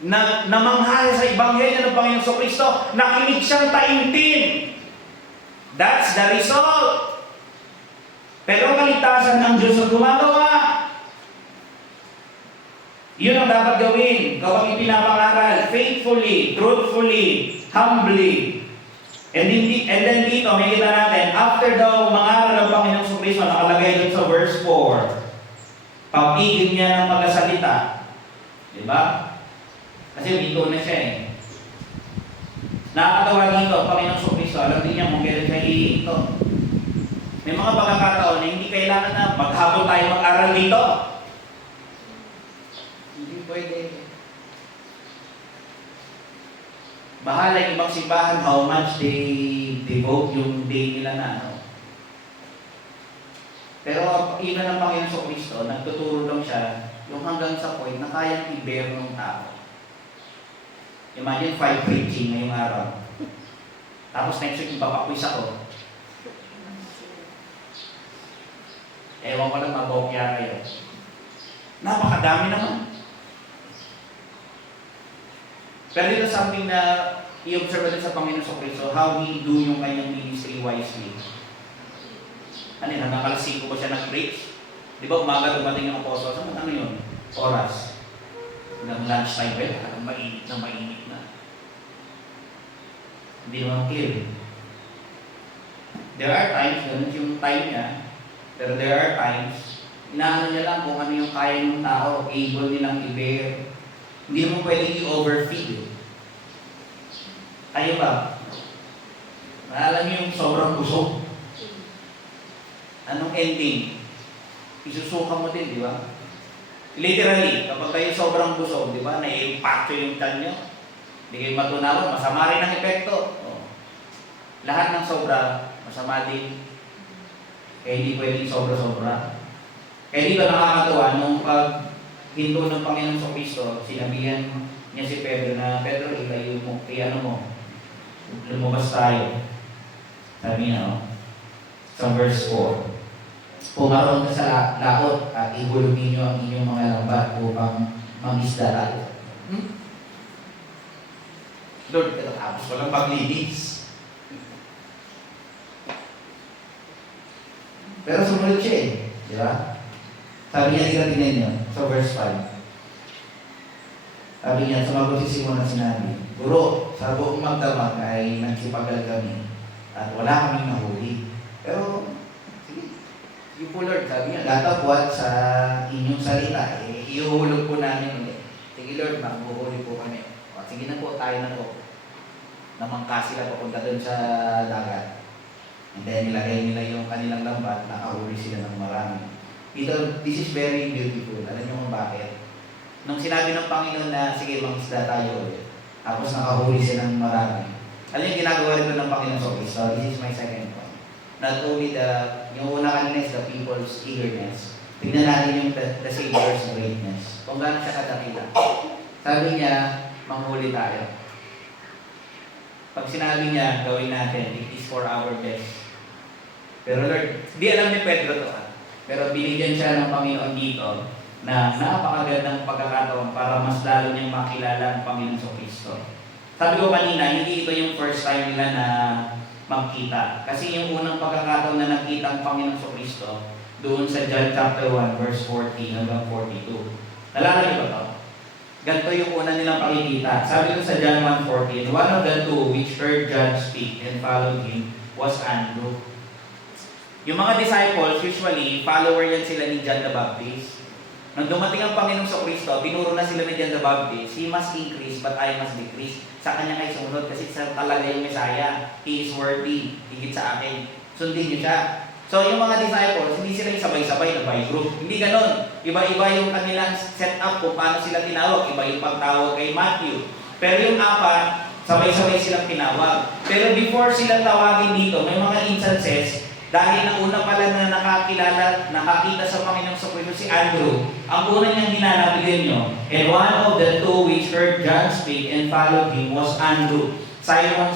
na namangha sa Ebanghelyo ng Panginoong Kristo, nakinig siyang taimtim. That's the result. Pero ang kaligtasan ng Diyos ang gumagawa. Yun ang dapat gawin kapag ipinapangaral, faithfully, truthfully, humbly. And then dito, may kita natin, after daw mangaral ng Panginoong Kristo, nakalagay dun sa verse 4, papigil niya ng pagkasalita. Diba? Kasi dito na siya eh. Nakakatawa dito, Panginoong Kristo, alam din niya kung kailan siya iito. May mga pagkakataon na hindi kailangan na maghapon tayo mag-aral dito. Hindi pwede. Bahala yung ibang simbahan how much they devote yung day nila na ano. Pero iba ng Panginoon Kristo, nagtuturo lang siya yung hanggang sa point na kayang i-bear ng tao. Imagine 5 preaching ngayong araw. Tapos next week, ipapakwis ako. Ewan ko lang, mabokya kayo. Napakadami naman. Pero ito something na i-observe natin sa Panginoon Kristo, how He do yung kanyang ministry wisely. Ano yun, hanggang alas 5 ba siya nag-preach? Di ba umaga dumating yung apostol? Ano yun? Oras. Hanggang lunch time ba yun? Mainit na. Hindi naman clear. There are times, ganun yung time niya, pero there are times, inaano niya lang kung ano yung kaya ng tao, able nilang i-bear. Hindi naman pwedeng i-overfeed. Ayaw ba? Naalala niyo yung sobrang busog? Anong ending? Isusuka mo din, di ba? Literally, kapag kayo sobrang busog, di ba, na-impacto yung tiyan nyo, hindi kayo matunawan, masama rin ang epekto. Oh. Lahat ng sobra, masama din. Kaya hindi pwedeng sobra-sobra. Kaya dito nakakatawa, nung pag-hinto ng Panginoon Kristo, sinabihan niya si Pedro na, Pedro, ilayo mo, ano mo, lumabas tayo. Sabi niya, no? Sa verse 4. Pumaroon ka sa laot at ihulog ninyo ang inyong mga lambat upang mangisda tayo. Lord, katapos ko lang paglinis. Pero sumunod siya eh. Di ba? Sabi niya, tingnan niyo sa verse 5. Sabi niya, sumagot si Simon na sinabi, Guro, sa buong magdamag ay nagsipagal kami at wala kaming nahuli. Pero, sige po Lord, sabi niya, gatapwat sa inyong salita, iuhulog po namin ulit. Sige Lord, maghuhuli po kami. O, sige na po, tayo na po. Namangka sila papunta doon sa dagat. And then nilagay nila yung kanilang lambat, nakahuli sila ng marami. This is very beautiful. Alam niyo kung bakit? Nung sinabi ng Panginoon na, sige, mangisda tayo ulit. Tapos nakahuli sila ng marami. Alam yung ginagawa rin ng Panginoon Kristo? This is my second point. Not only yung una kanina is the people's eagerness. Tignan natin yung the Savior's greatness. Kung gaano siya kadakila. Sabi niya, manghuli tayo. Pag sinabi niya, gawin natin, it is for our best. Pero Lord, di alam ni Pedro to. Pero binigyan siya ng Panginoon dito na napakagandang pagkakataon para mas lalo niyang makilala ang Panginoon Kristo. Sabi ko kanina, hindi ito yung first time nila na magkita. Kasi yung unang pagkakataon na nakita ang Panginoon Kristo doon sa John chapter 1 verse 40 hanggang 42. Nalala niyo ba ito? Ganito yung una nilang pakikita. Sabi ko sa John 1:14, one of the two which heard John speak and followed him was Andrew. Yung mga disciples, usually, follower yan sila ni John the Baptist. Nung dumating ang Panginoong Kristo, binuro na sila ni John the Baptist, He must increase, but I must decrease. Sa kanya kayo sumunod kasi sa talaga yung Messiah. He is worthy, higit sa akin. Sundin niyo siya. So yung mga disciples, hindi sila yung sabay-sabay na by group. Hindi ganon. Iba-iba yung kanilang setup kung paano sila tinawag. Iba yung pagtawag kay Matthew. Pero yung apat, sabay-sabay silang tinawag. Pero before sila tawagin dito, may mga instances, dahil na una pala na nakakita sa Panginoong Kristo si Andrew, ang una niyang hinanapilin nyo, and one of the two which heard John speak and followed him was Andrew, Simon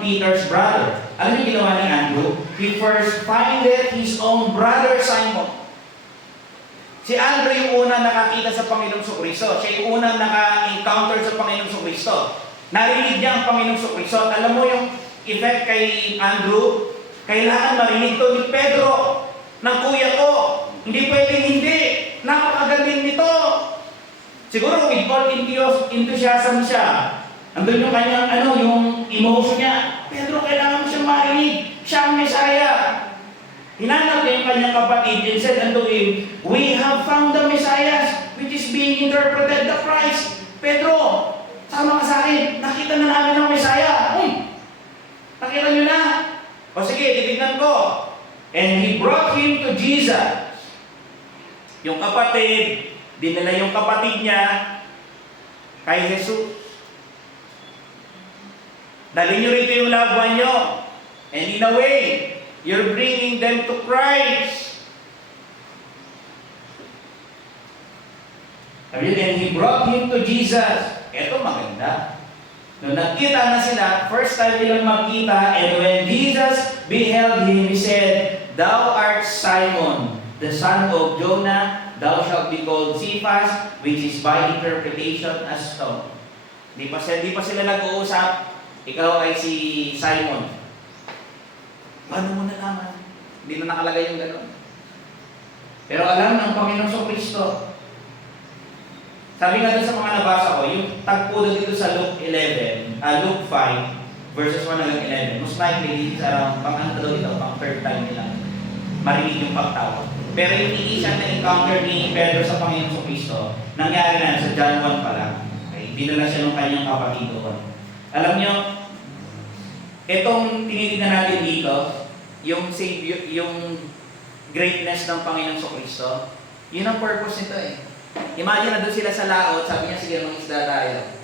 Peter's brother. Alam niyo ginawa ni Andrew? He first findeth his own brother Simon. Si Andrew yung unang nakakita sa Panginoong Kristo. Siya yung unang naka-encounter sa Panginoong Kristo. Narinig niya ang Panginoong Kristo. At alam mo yung effect kay Andrew? Kailangan marinig to ni Pedro ng kuya ko. Hindi pwedeng hindi. Napakagaling ni Siguro with all enthusiasm siya. Andun yung kanyang yung emotion niya. Pedro, kailangan mo siyang marinig. Siya ang Messiah. Hinanap niya yung kanyang kapatid and said unto him, we have found the Messiah, which is being interpreted the Christ. Pedro, sama ka sa akin. Nakita na namin ang Messiah. Nakita niyo na. O sige, titignan ko. And he brought him to Jesus. Yung kapatid, dinala yung kapatid niya kay Jesus. Dali niyo rito yung loved one niyo. And in a way, you're bringing them to Christ. And he brought him to Jesus. Ito maganda. Nung nagkita na sila, first time nilang magkita, and when Jesus beheld him, he said, Thou art Simon, the son of Jonah, thou shalt be called Cephas, which is by interpretation as stone. Di pa sila nag-uusap, ikaw ay si Simon. Paano mo nalaman? Hindi na nakalagay yung gano'n. Pero alam ng Panginoong Kristo. Sabi nga doon sa mga nabasa ko, yung tagpo doon dito sa Luke 5, verses 1 hanggang 11, most likely, pang third time nila, marinig yung pagtawag. Pero yung iisang na-encounter ni Pedro sa Panginoong Kristo, nangyari na sa John 1 pa lang. Okay? Dinala siya ng kanyang kapatid doon. Alam nyo, itong tinitignan natin dito, yung greatness ng Panginoong Kristo, yun ang purpose nito eh. Imagine na doon sila sa laot, sabi niya, sige, mangisda tayo.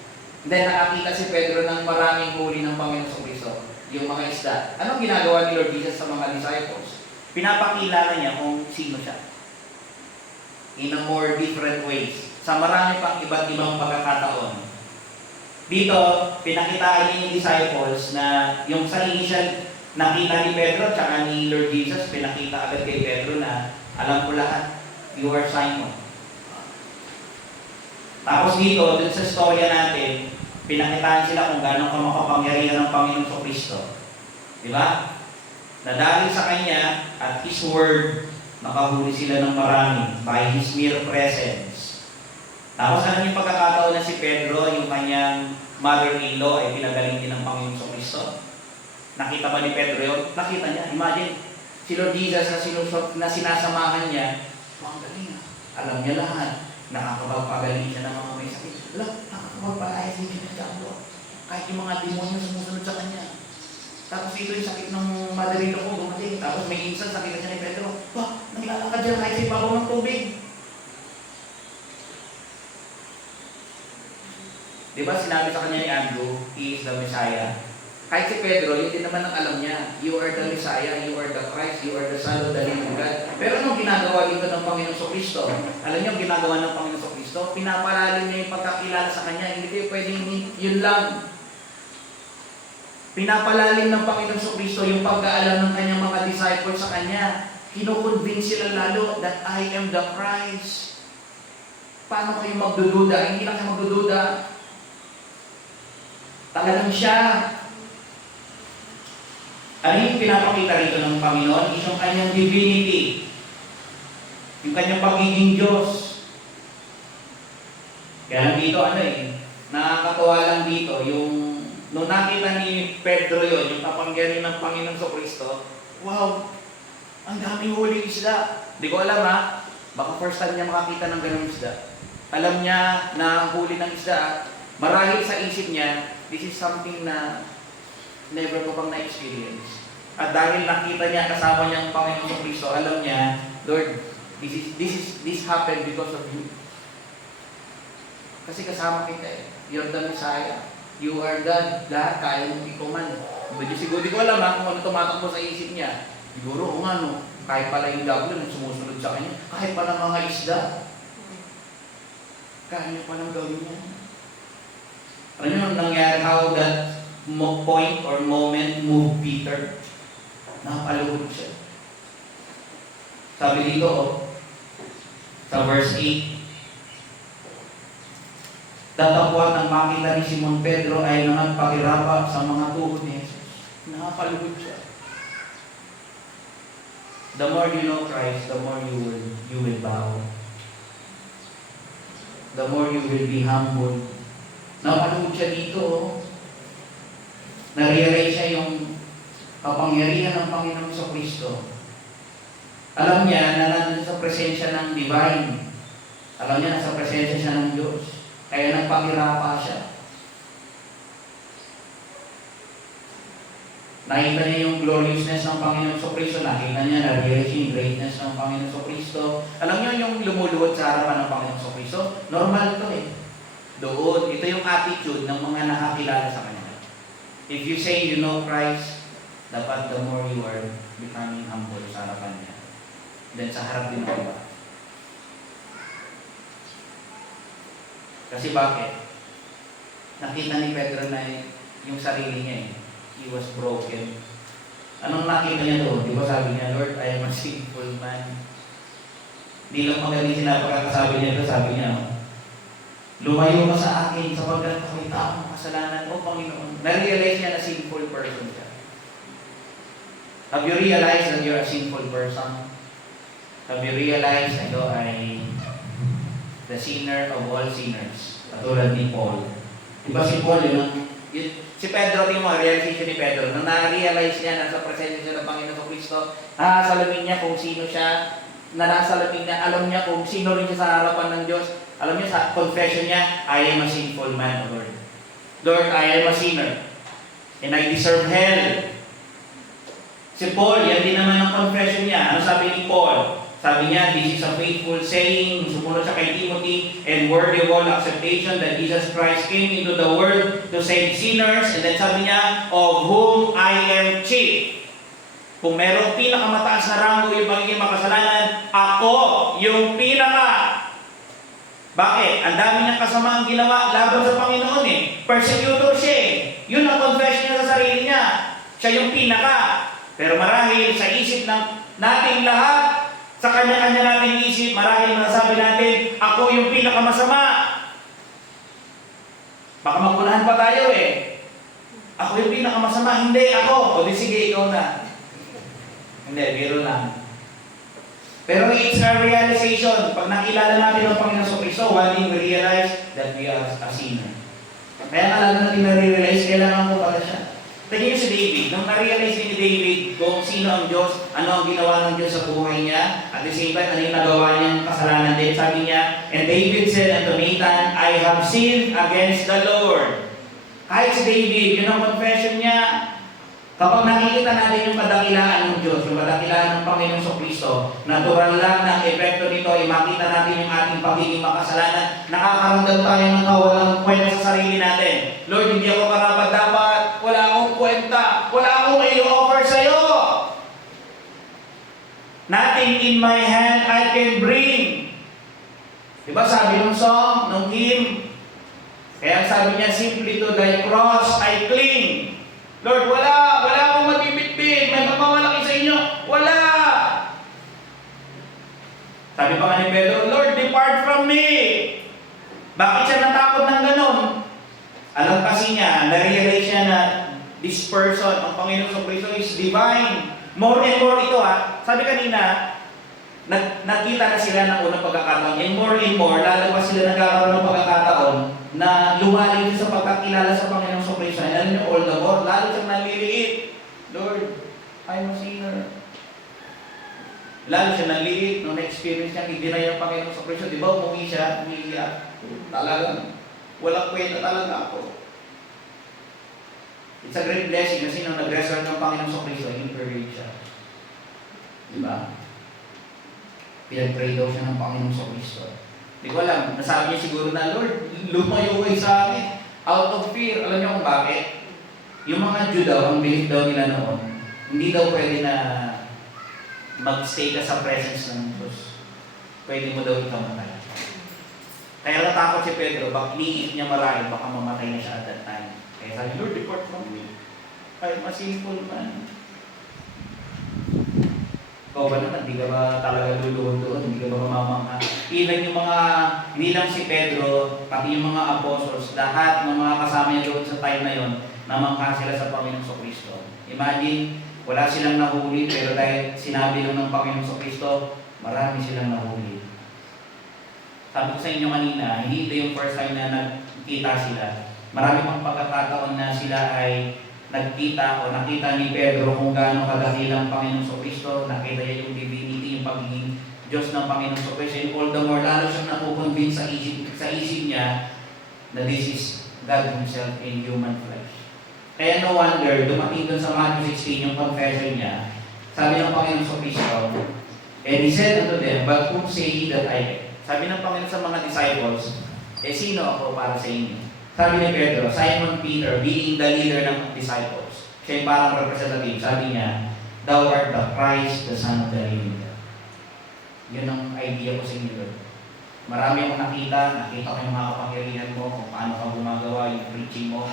And then nakakita si Pedro ng maraming huli ng Panginoong Kristo, yung mga isda. Anong ginagawa ni Lord Jesus sa mga disciples? Pinapakilala niya kung sino siya. In a more different ways. Sa marami pang iba't ibang pagkakataon. Dito, pinakitaan niya yung disciples na yung sa initial nakita ni Pedro at ni Lord Jesus, pinakita agad kay Pedro na alam ko lahat, you are Simon. Tapos dito, dun sa storya natin, pinakitaan sila kung gano'ng makapangyarihan ng Panginoong Kristo. Di ba? Na dahil sa Kanya at His Word, nakahuli sila ng marami by His mere presence. Tapos alam niyo pagkakataon na si Pedro, yung kanyang mother-in-law ay pinagaling din ng Panginoong Kristo. Nakita ba ni Pedro yun? Nakita niya. Imagine, si Lord Jesus na sinasamahan niya, ang galing ah. Alam niya lahat. Nakakapagpagaling siya ng mga may sakit. Alam, nakakapagpalayas din siya ng diablo. Kahit yung mga demonyo sumusunod sa kanya. Tapos ito yung sakit ng mother-in-law ko, gumaling. Tapos may insan, sakit siya ni Pedro. Naglalakad dyan kahit sa ibabaw ng tubig. Diba sinabi sa kanya ni Andrew, he is the Messiah. Kahit si Pedro, yun din naman ang alam niya. You are the Messiah, you are the Christ, you are the Son of the living God. Pero anong ginagawa dito ng Panginoong Kristo? Alam niyo ang ginagawa ng Panginoong Kristo? Pinapalalim niya yung pagkakilala sa Kanya. Hindi kayo pwedeng yun lang. Pinapalalim ng Panginoong Kristo yung pagkaalam ng Kanyang mga disciples sa Kanya. Kinukonvince sila lalo that I am the Christ. Paano kayo magdududa? Hindi lang kayo magdududa. Talagang siya. Ano yung pinapakita rito ng Panginoon? Is yung kanyang divinity. Yung kanyang pagiging Diyos. Kaya lang dito, nakakatawa lang dito, yung nung nakita ni Pedro yun, yung kapangyarihan ng Panginoon sa Kristo, wow, ang daming huling isda. Hindi ko alam ha, baka first time niya makakita ng ganung isda. Alam niya na ang huli ng isda, marahil sa isip niya, this is something na never ko pang na-experience. At dahil nakita niya kasama niya ang Panginoon Kristo, alam niya, Lord, this happened because of you. Kasi kasama kita eh. You're the Messiah. You are God. Lahat kaya mong ikuman. Siguro di ko alam kung ano tumatakbo sa isip niya. Siguro kung ano, kahit pala yung diablo nang sumusunod sa kanya, kahit pala mga isda, kaya niya palang gawin niya. Ano yung nangyari, how that point or moment moved Peter? Nakapaluhod siya. Sabi dito, sa verse 8, datapwat ang makita ni Simon Pedro ay nangagpakirapa sa mga tuhod ni Jesus. Nakapaluhod siya. The more you know Christ, the more you will bow. the more you will be humble. Napanood siya dito, oh. Na-realize siya yung kapangyarihan ng Panginoon sa Kristo. Alam niya na nandun sa presensya ng divine. Alam niya na sa presensya siya ng Diyos. Kaya nagpakirapa siya. Nakita niya yung gloriousness ng Panginoon sa Kristo. Nakita niya na-realize yung greatness ng Panginoon sa Kristo. Alam niyo yung lumuluhod sa harapan ng Panginoon sa Kristo? Normal ito eh. Doon, ito yung attitude ng mga nakakilala sa Kanya. If you say you know Christ, dapat the more you are becoming humble sa harapan niya. Then sa harap din ng iba. Kasi bakit? Nakita ni Pedro na yung sarili niya eh. He was broken. Anong nakita niya doon? Di ba sabi niya, Lord, I am a sinful man. Di lang magaling sinapakakasabi niya doon, sabi niya, lumayo ka sa akin sapagkat ako'y taong kasalanan. O Panginoon, na-realize niya na sinful person siya. Have you realized that you're a sinful person? Have you realized na ito ay the sinner of all sinners? Katulad ni Paul. Diba si Paul si Pedro, tingin mo, realization ni Pedro, nung na-realize niya na sa presensya siya ng Panginoon sa Kristo, nakasalamin niya kung sino siya, nakasalamin niya, alam niya kung sino rin siya sa harapan ng Diyos. Alam niya sa confession niya, I am a sinful man, O Lord. Lord, I am a sinner. And I deserve hell. Si Paul, yan din naman ang confession niya. Ano sabi ni Paul? Sabi niya, this is a faithful saying, sumunod siya kay Timothy, and worthy of all acceptation that Jesus Christ came into the world to save sinners. And then sabi niya, of whom I am chief. Kung merong pinakamataas na rango yung magiging makasalanan, ako yung pinaka. Bakit? Ang dami niyang kasama ang ginawa laban sa Panginoon eh. Persecutor siya eh. Yun ang confession niya sa sarili niya. Siya yung pinaka. Pero marahil sa isip ng nating lahat, sa kanya-kanya nating isip, marahil masasabi natin, ako yung pinakamasama. Baka magunahan pa tayo eh. Ako yung pinakamasama, hindi ako. O di sige, ikaw na. Hindi, biro lang. Pero it's a realization. Pag nakilala natin ang Panginoon sa Kristo, one thing we realize that we are a sinner. Kaya nalala natin na-realize, kailangan mo pala siya. Tingnan niyo si David. Nung na-realize ni David kung sino ang Diyos, ano ang ginawa ng Diyos sa buhay niya, at the same time, ano yung nagawa niyang kasalanan din, sabi niya, and David said unto Nathan, I have sinned against the Lord. Kahit si David, yun ang confession niya. Kapag nakikita natin yung kadakilaan ng Diyos, yung kadakilaan ng Panginoon sa Kristo, natural lang na ang epekto nito ay makita natin yung ating pagiging makasalanan. Nakakaramdam tayo ng kawalang kwenta sa sarili natin. Lord, hindi ako karapat-dapat. Wala akong kwenta. Wala akong i-offer sa'yo. Nothing in my hand I can bring. Diba sabi ng song, ng hymn? Kaya sabi niya, simply to thy cross I cling. Lord, wala akong mabibitbit. May magmamalaki sa inyo. Wala! Sabi pa nga ni Pedro, Lord, depart from me. Bakit siya natakot ng ganon? Alam kasi niya, na-realize niya na this person, ang Panginoon sa Kristo is divine. More and more ito ha. Sabi kanina, nakita na sila ng unang pagkakataon. And more, lalo pa sila nagkakaroon ng pagkakataon na lumalim sa pagkakilala sa Panginoon sa Kristo. And alam niyo, all the more, lalo siyang naliliit. Lord, I'm a sinner. Lalo siya naliliit nung na-experience niya, hindi na yung Panginoon sa Kristo. Di ba, umuwi siya, umiiyak. Talagang, walang kwenta talaga ako. It's a great blessing kasi nung nag-resort ng Panginoon sa Kristo, encourage siya. Di ba? Pinag-pray daw siya ng Panginoon sa Kristo. Di ko alam, nasabi niya siguro na, Lord, lumayo kayo sa akin. Out of fear. Alam niyo kung bakit? Yung mga Jew daw, ang belief daw nila noon, hindi daw pwede na mag-stay ka sa presence ng Diyos. Pwede mo daw ikamatay. Kaya natakot si Pedro, bak niit niya marahil, baka mamatay na siya at that time. Kaya sabi, Lord, depart from me. I'm a sinful man. Ikaw ba naman, hindi ka ba talaga luluhod doon? Hindi ka ba mamamangha? Even yung mga, hindi lang si Pedro, pati yung mga apostles, lahat ng mga kasama niya doon sa time na yon, namangha sila sa Panginoon sa Kristo. Imagine, wala silang nahuli, pero dahil sinabi lang ng Panginoon sa Kristo, marami silang nahuli. Sabi ko sa inyo kanina, hindi ito yung first time na nagkita sila. Marami pang pagkakataon na sila ay nagkita o nakita ni Pedro kung gaano kadakilang Panginoong Kristo, nakita niya yung divinity, yung pagiging Diyos ng Panginoong Kristo, and all the more, lalo siyang nakukonvince sa isip niya na this is God Himself in human flesh. Kaya no wonder, dumating dun sa Matthew 16 yung confession niya, sabi ng Panginoong Kristo, and He said unto them, but whom say ye that I am? Sabi ng Panginoon sa mga disciples, sino ako para sa inyo? Sabi ni Pedro, Simon Peter, being the leader ng disciples, siya yung parang representative, sabi niya, thou art the Christ, the Son of the living God. Yun ang idea ko sa inyo doon. Marami akong nakita ko yung mga kapangyarihan mo, kung paano ka gumagawa, yung preaching mo.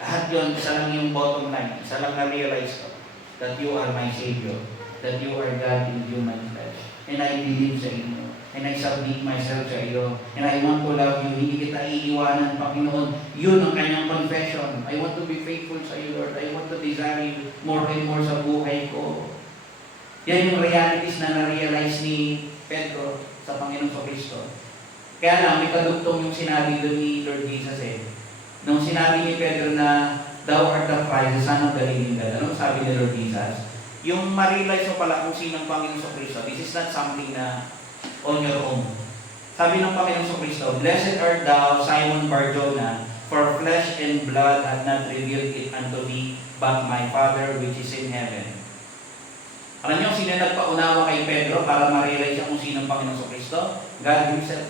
Lahat yun, isa lang yung bottom line, isa lang na-realize ko, that you are my Savior, that you are God in human flesh. And I believe sa inyo. And I submit myself sa iyo. And I want to love you. Hindi kita iiwanan, Panginoon. Yun ang kanyang confession. I want to be faithful sa iyo, Lord. I want to desire you more and more sa buhay ko. Yan yung realities na na-realize ni Pedro sa Panginoong Kristo. Kaya lang, may kadugtong yung sinabi doon ni Lord Jesus Nung sinabi ni Pedro na, thou art the Christ, the Son of the living God. Ano sabi ni Lord Jesus? Yung ma-realize mo pala kung sino ang Panginoong Kristo, this is not something na on your own. Sabi ng Panginoong Kristo, blessed art thou, Simon Bar-Jonah, for flesh and blood hath not revealed it unto thee, but my Father which is in heaven. Alam niyo sino nagpaunawa kay Pedro para ma-realize siya kung sino ang Panginoong Kristo? God Himself.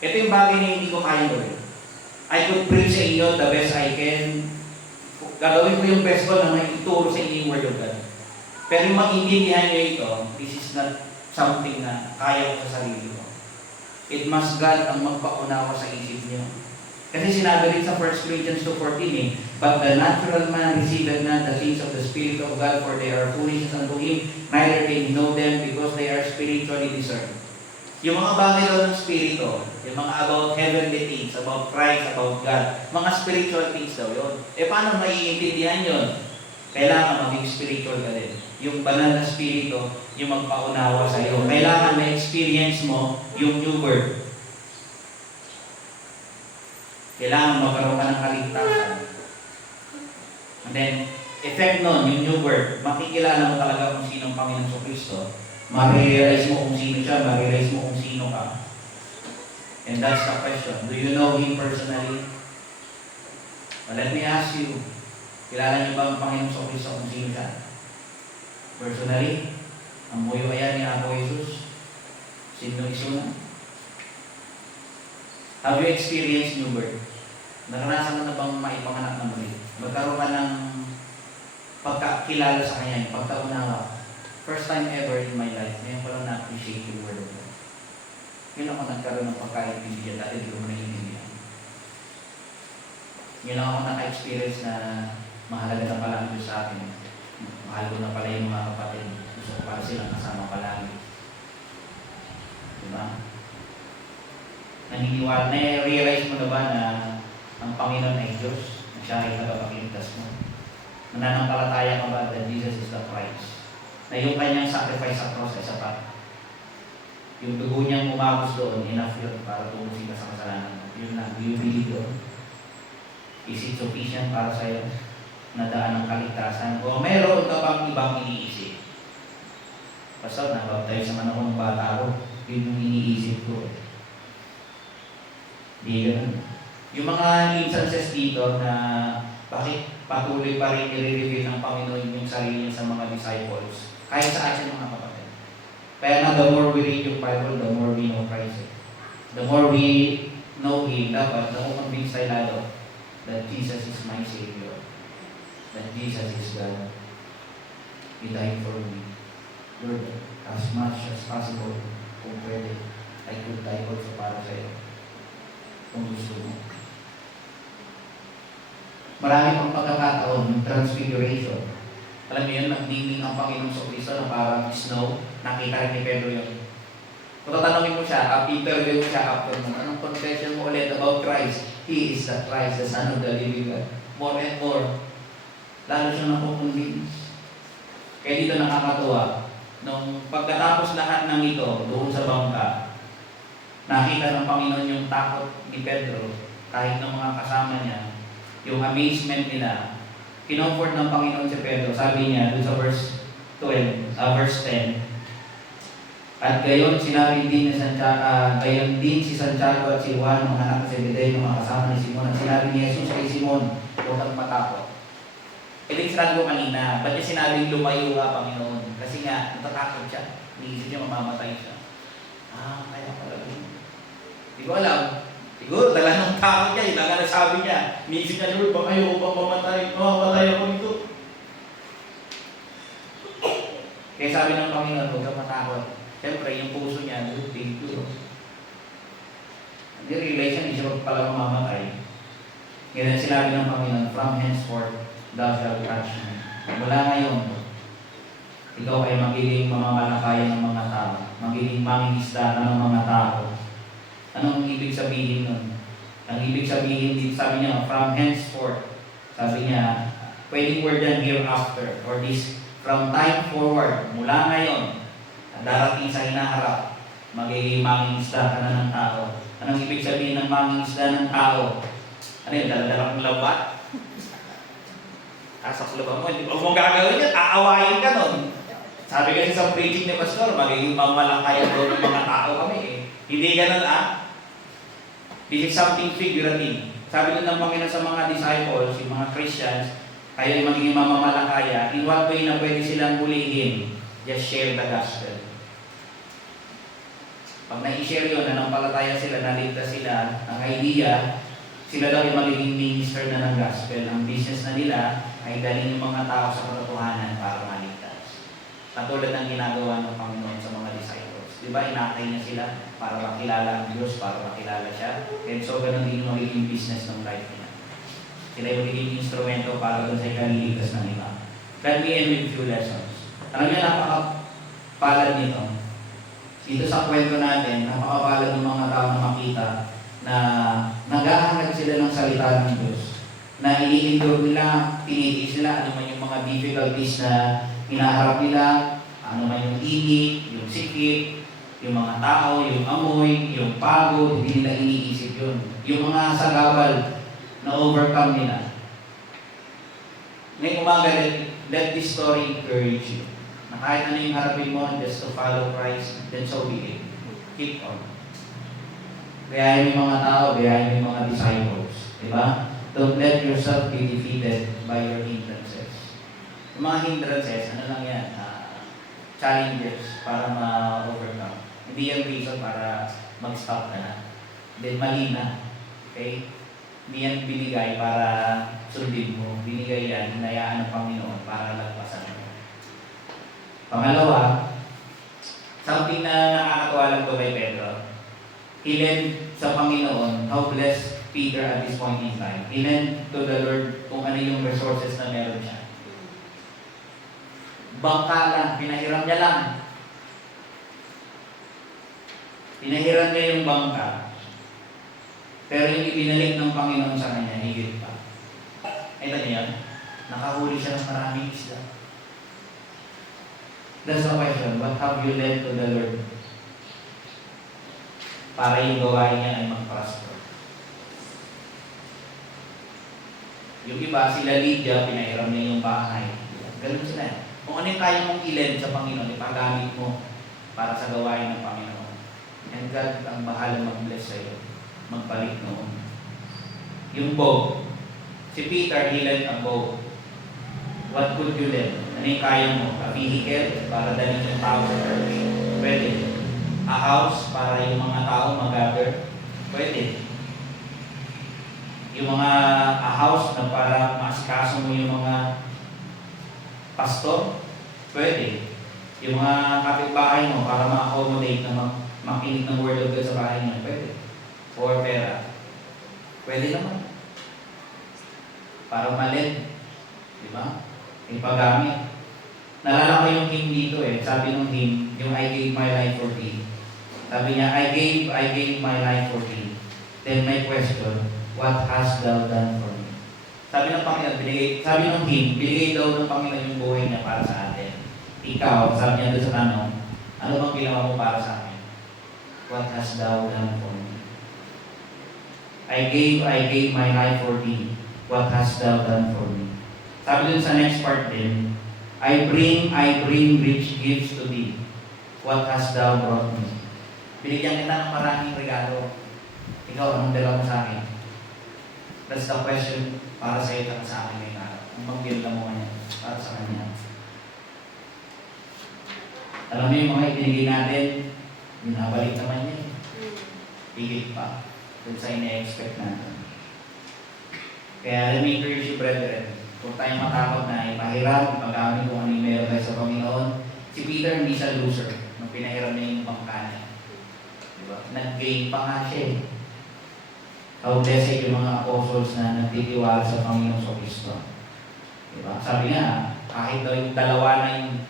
Ito yung bagay na hindi ko kaya gawin. I could preach sa inyo the best I can. Gagawin ko yung best ko na may ituro sa inyo yung Word of God. Pero yung maintindihan niyo ito, this is not something na kaya ko sa sarili ko. It must God ang magpaunawa sa isip niyo. Kasi sinabi rin sa 1 Corinthians 2:14 but the natural man receiveth not the things of the Spirit of God, for they are foolishness unto him, neither can he know them, because they are spiritually discerned. Yung mga bagay daw ng Spirito, yung mga about heavenly things, about Christ, about God, mga spiritual things daw yun. Paano maiintindihan yun? Kailangan maging spiritual ka din. Yung banal na spirito, yung magpaunawa sa iyo. Kailangan na-experience mo yung new birth. Kailangan magkaroon ka ng kaligtasan. And then, effect nun, yung new birth, makikilala mo talaga kung sino ang Panginoong Kristo. Ma-realize mo kung sino siya, ma-realize mo kung sino ka. And that's the question. Do you know Him personally? Well, let me ask you, kilala niyo ba ang Panginoong Kristo kung sino siya? Personally, ang buyo kaya ni Apo Jesus, sino isuna? Have you experienced new birth? Naranasan mo na bang maipanganak na muli? Magkaroon ka ng pagkakilala sa Kanya, pagkaunawa. First time ever in my life, ngayon ko lang na-appreciate yung Word of God. Yun ako nagkaroon ng pagkaintindihan, dati di ko naiintindihan. Yun lang ako naka-experience na mahalaga na pala ang Diyos sa akin. Mahal ko na pala yung mga kapatid. Gusto ko para silang kasama palagi. Diba? Naniniwala, na-realize mo na ba na ang Panginoon ay Diyos? Na siya ay tagapagligtas mo? Mananampalataya ka ba that Jesus is the Christ? Na yung kanyang sacrifice sa cross ay sapat? Yung dugo niyang umagos doon, enough yun para tumusin ka sa kasalanan mo. Yun lang, do you believe doon? Is it sufficient para sa'yo? Na daan ng kaligtasan, o meron ka bang ibang iniisip? Basta nabaptize naman ako ng bata ko, yun yung iniisip ko. Di ganun. Yung mga instances dito na bakit patuloy pa rin i-reveal ng Panginoon yung sarili niya sa mga disciples, kahit sa atin mga kapatid. Kaya na the more we read yung Bible, the more we know Christ. The more we know Him, dapat na-convince tayo lalo that Jesus is my Savior. That Jesus is God. He died for me. Lord, as much as possible, kung pwede, I could die also para sa iyo. Kung gusto mo. Marami pang pagkakataon, yung transfiguration. Alam mo yun, nagdingin ang Panginoong Kristo na parang snow. Nakita rin ni Pedro yun. Kung tatanungin mo siya, Peter, mo siya after mo, anong confession mo ulit about Christ? He is the Christ, the Son of the living God. More and more. Lalo siyang nakukonvince. Kaya dito nakakatuwa. Nung pagkatapos lahat ng ito, doon sa bangka, Nakita ng Panginoon yung takot ni Pedro, kahit ng mga kasama niya, yung amazement nila. Kinomfort ng Panginoon si Pedro. Sabi niya dun sa verse 10, at gayon sinabi din ni gayon din si Santiago at si Juan, mga anak ni Zebedeo, mga kasama ni Simon. At sinabi ni Jesus kay Simon, huwag kang matakot. Ito yung sinabi ko kanina, ba't niya sinabing lumayo ka, Panginoon? Kasi nga, natatakot siya. Niisip niya mamamatay siya. Kaya pala yun. Hindi ko alam. Siguro, dala ng takot niya. Yung nasabi niya. Niisip niya, Lord, baka ayaw bang mamamatay ako nito. Kaya sabi ng Panginoon, huwag kang matakot. Siyempre, yung puso niya, big duro. Hindi realize niya, hindi siya pala mamamatay. Ngayon, sinabi ng Panginoon, from henceforth, thou shalt catch me. Mula ngayon, ikaw ay magiging mamamalakayan ng mga tao. Magiging mangingisda ng mga tao. Anong ibig sabihin nun? Ang ibig sabihin, sabi niya, from henceforth, sabi niya, pwedeng word yan hereafter, or this, from time forward, mula ngayon, darating sa hinaharap, magiging mangingisda ka na ng tao. Anong ibig sabihin ng mangingisda ng tao? Ano yun, dala-dala kong labat? Sa labat mo, hindi mo gagawin yan, aawayin ka nun. Sabi kasi sa preaching ni Pastor, magiging mamalakayan doon ng mga tao kami eh. Hindi ganun This is something figurative. Sabi nun ng Panginoon sa mga disciples, yung mga Christians, kayo ay magiging mamamalakaya. In what way na pwede silang hulihin? Just share the gospel. Pag na-share yun, nanampalataya sila, naligtas sila, ang idea, sila daw ay magiging minister na ng gospel. Ang business na nila ay dalhin yung mga tao sa katotohanan para maligtas. Katulad ng ginagawa ng Panginoon sa mga disciples. Di ba, inakay niya sila para makilala ang Diyos, para makilala siya. And so, ganun din yung magiging business ng life niya. Sila yung magiging instrumento para doon sa ikaliligtas ng iba. Let me end with few lessons. Alam niyo, napakapalad nito. Dito sa kwento natin, napakapalad ng mga tao na makita na naghahangad sila ng salita ng Diyos. Na ini-endure nila, tinitiis nila, ano man yung mga difficulties na hinaharap nila, ano man yung init, yung sikip, yung mga tao, yung amoy, yung pagod, hindi nila iniisip yun. Yung mga sagabal na overcome nila. Ngayong umaga, let this story encourage you. Na kahit ano yung harapin mo, just to follow Christ, then so be it. Keep on. Gayahin yung mga tao, gayahin yung mga disciples. Diba? Don't let yourself be defeated by your hindrances. Yung mga hindrances, ano lang yan? Challenges para ma-overcome. Hindi yan reason para mag-stop ka na. Then mali na. Okay? Hindi yan binigay para sundin mo. Binigay yan, hinayaan ng Panginoon para lagpasan mo. Pangalawa, something na nakakatuwa lang to kay Pedro. He led sa Panginoon, how blessed Peter at this point in time. He led to the Lord kung ano yung resources na meron siya. Bangka lang, pinahiram niya lang. Pinahiram niya yung bangka. Pero yung ibinalik ng Panginoon sa kanya, higit pa. Ito niya, nakahuli siya ng maraming isda. That's the question, what have you led to the Lord? Para yung gawain niya ay mag-prosper. Yung iba, sila Lydia, pinahiram niya yung bahay. Ganun sila. Kung ano yung kaya mong i-lend sa Panginoon, ipagamit mo para sa gawain ng Panginoon. And God ang bahala mag-bless sa'yo. Magpalit noon. Yung bow. Si Peter, he lent a bow. What could you lend? Ano yung kaya mo? A vehicle para dalhin yung tao sa church? Pwede. A house para yung mga tao mag-gather? Pwede. Yung mga a house na para maasikaso mo yung mga pastor? Pwede. Yung mga kapitbahay mo para ma-accommodate na makinig ng word of God sa bahay niya? Pwede. Or pera? Pwede naman. Para malin. Diba? Ipagamit. Nalala ko yung hymn dito eh. Sabi ng hymn, yung I gave my life for thee. Sabi niya, I gave my life for thee. Then my question, what hast thou done for me? Sabi ng Panginoon, sabi ng hymn, binigay daw ng Panginoon yung buhay niya para sa atin. Ikaw, sabi niya doon sa tanong, ano bang ginawa mo para sa akin? what hast thou done for me? I gave my life for thee. What hast thou done for me? Sabi dun sa next part din, I bring rich gifts to thee. What hast thou brought me? Binigyan kita ng maraming regalo. Ikaw, anong dala mo sa akin? That's the question para sa iyo at sa akin ngayong araw. Ang pagbilda mo ngayon para sa kanya. Alam mo yung mga ibinigay natin, binabalik naman niya. Higit pa. Dun sa ina-expect natin. Kaya let me encourage you, brethren. Kung tayo matakot na ipahiram, ipag-amin kung ano yung meron tayo sa Panginoon. Si Peter hindi siya loser nung pinahiram niya yung pangkanan. Diba? Nag-gain pa nga siya eh. How blessed yung mga apostles na nagtitiwala sa Panginoon sa Kristo. Diba? Sabi nga, kahit daw yung dalawa na yung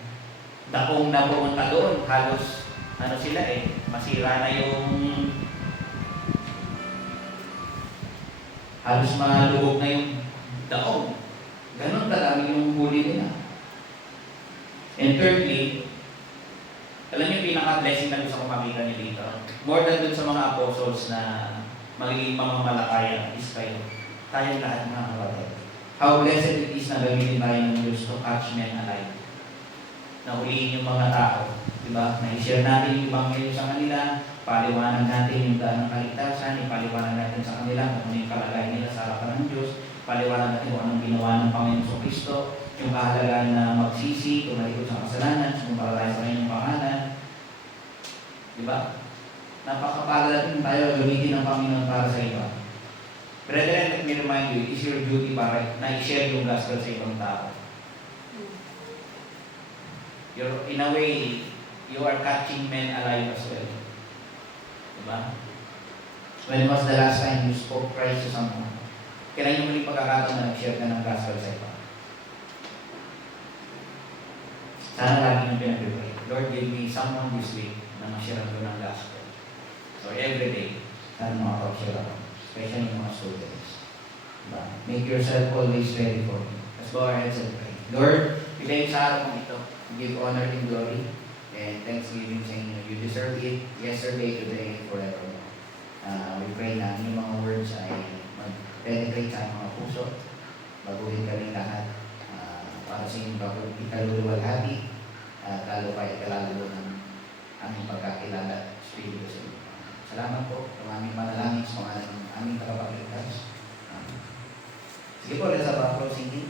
daong na pumunta doon, halos ano sila eh, masira na yung halos malubog na yung daong. Ganon kadami yung huli nila. And thirdly, alam niyo pinaka-blessing na gusto kong makita niyo dito. More than dun sa mga apostles na magiging pamamalakaya is kayo. Tayong lahat mga kapatid. How blessed it is na gamitin tayo ng Diyos to catch men alive. Nahuliin yung mga tao. Diba? Na-share natin yung Ebanghelyo sa kanila, paliwanag natin yung daan ng kaligtasan, ipaliwanag natin sa kanila kung ano yung kalagayan nila sa harapan ng Diyos, paliwanag natin kung anong ginawa ng Panginoon sa Kristo, yung kahalagahan na magsisi, tumalikod sa kasalanan, kumpara tayo sa kanyang pangalan. Diba? Napakapagod natin tayo gamitin ng Panginoon para sa iba. Brethren, let me remind you, it is your duty para na i-share yung gospel sa ibang tao. In a way, you are catching men alive as well. Diba? When was the last time you spoke Christ to someone? Kailan yung muling pagkakataon na nag-share ka ng gospel sa iba? Sana lagi nyo pinag-pray. Lord, give me someone this week na ma-share ko ng gospel. So every day, sana makapag-share ako. Especially yung mga students. Diba? Make yourself always ready for me. Let's bow our heads and pray. Lord, bigay sa araw mong ito. Give honor and glory. And thanksgiving saying you deserve it yesterday, today, and forevermore. We pray na yung mga words ay mag-penetrate sa mga puso. Baguhin ka rin lahat para sa inyong ikaluluwalhati at lalo pa ikalalo ng aming pagkakilala Espiritu sa inyo. Salamat po sa aming panalangin sa mga aming tagapagligtas. Sige po, let's have a closing hymn.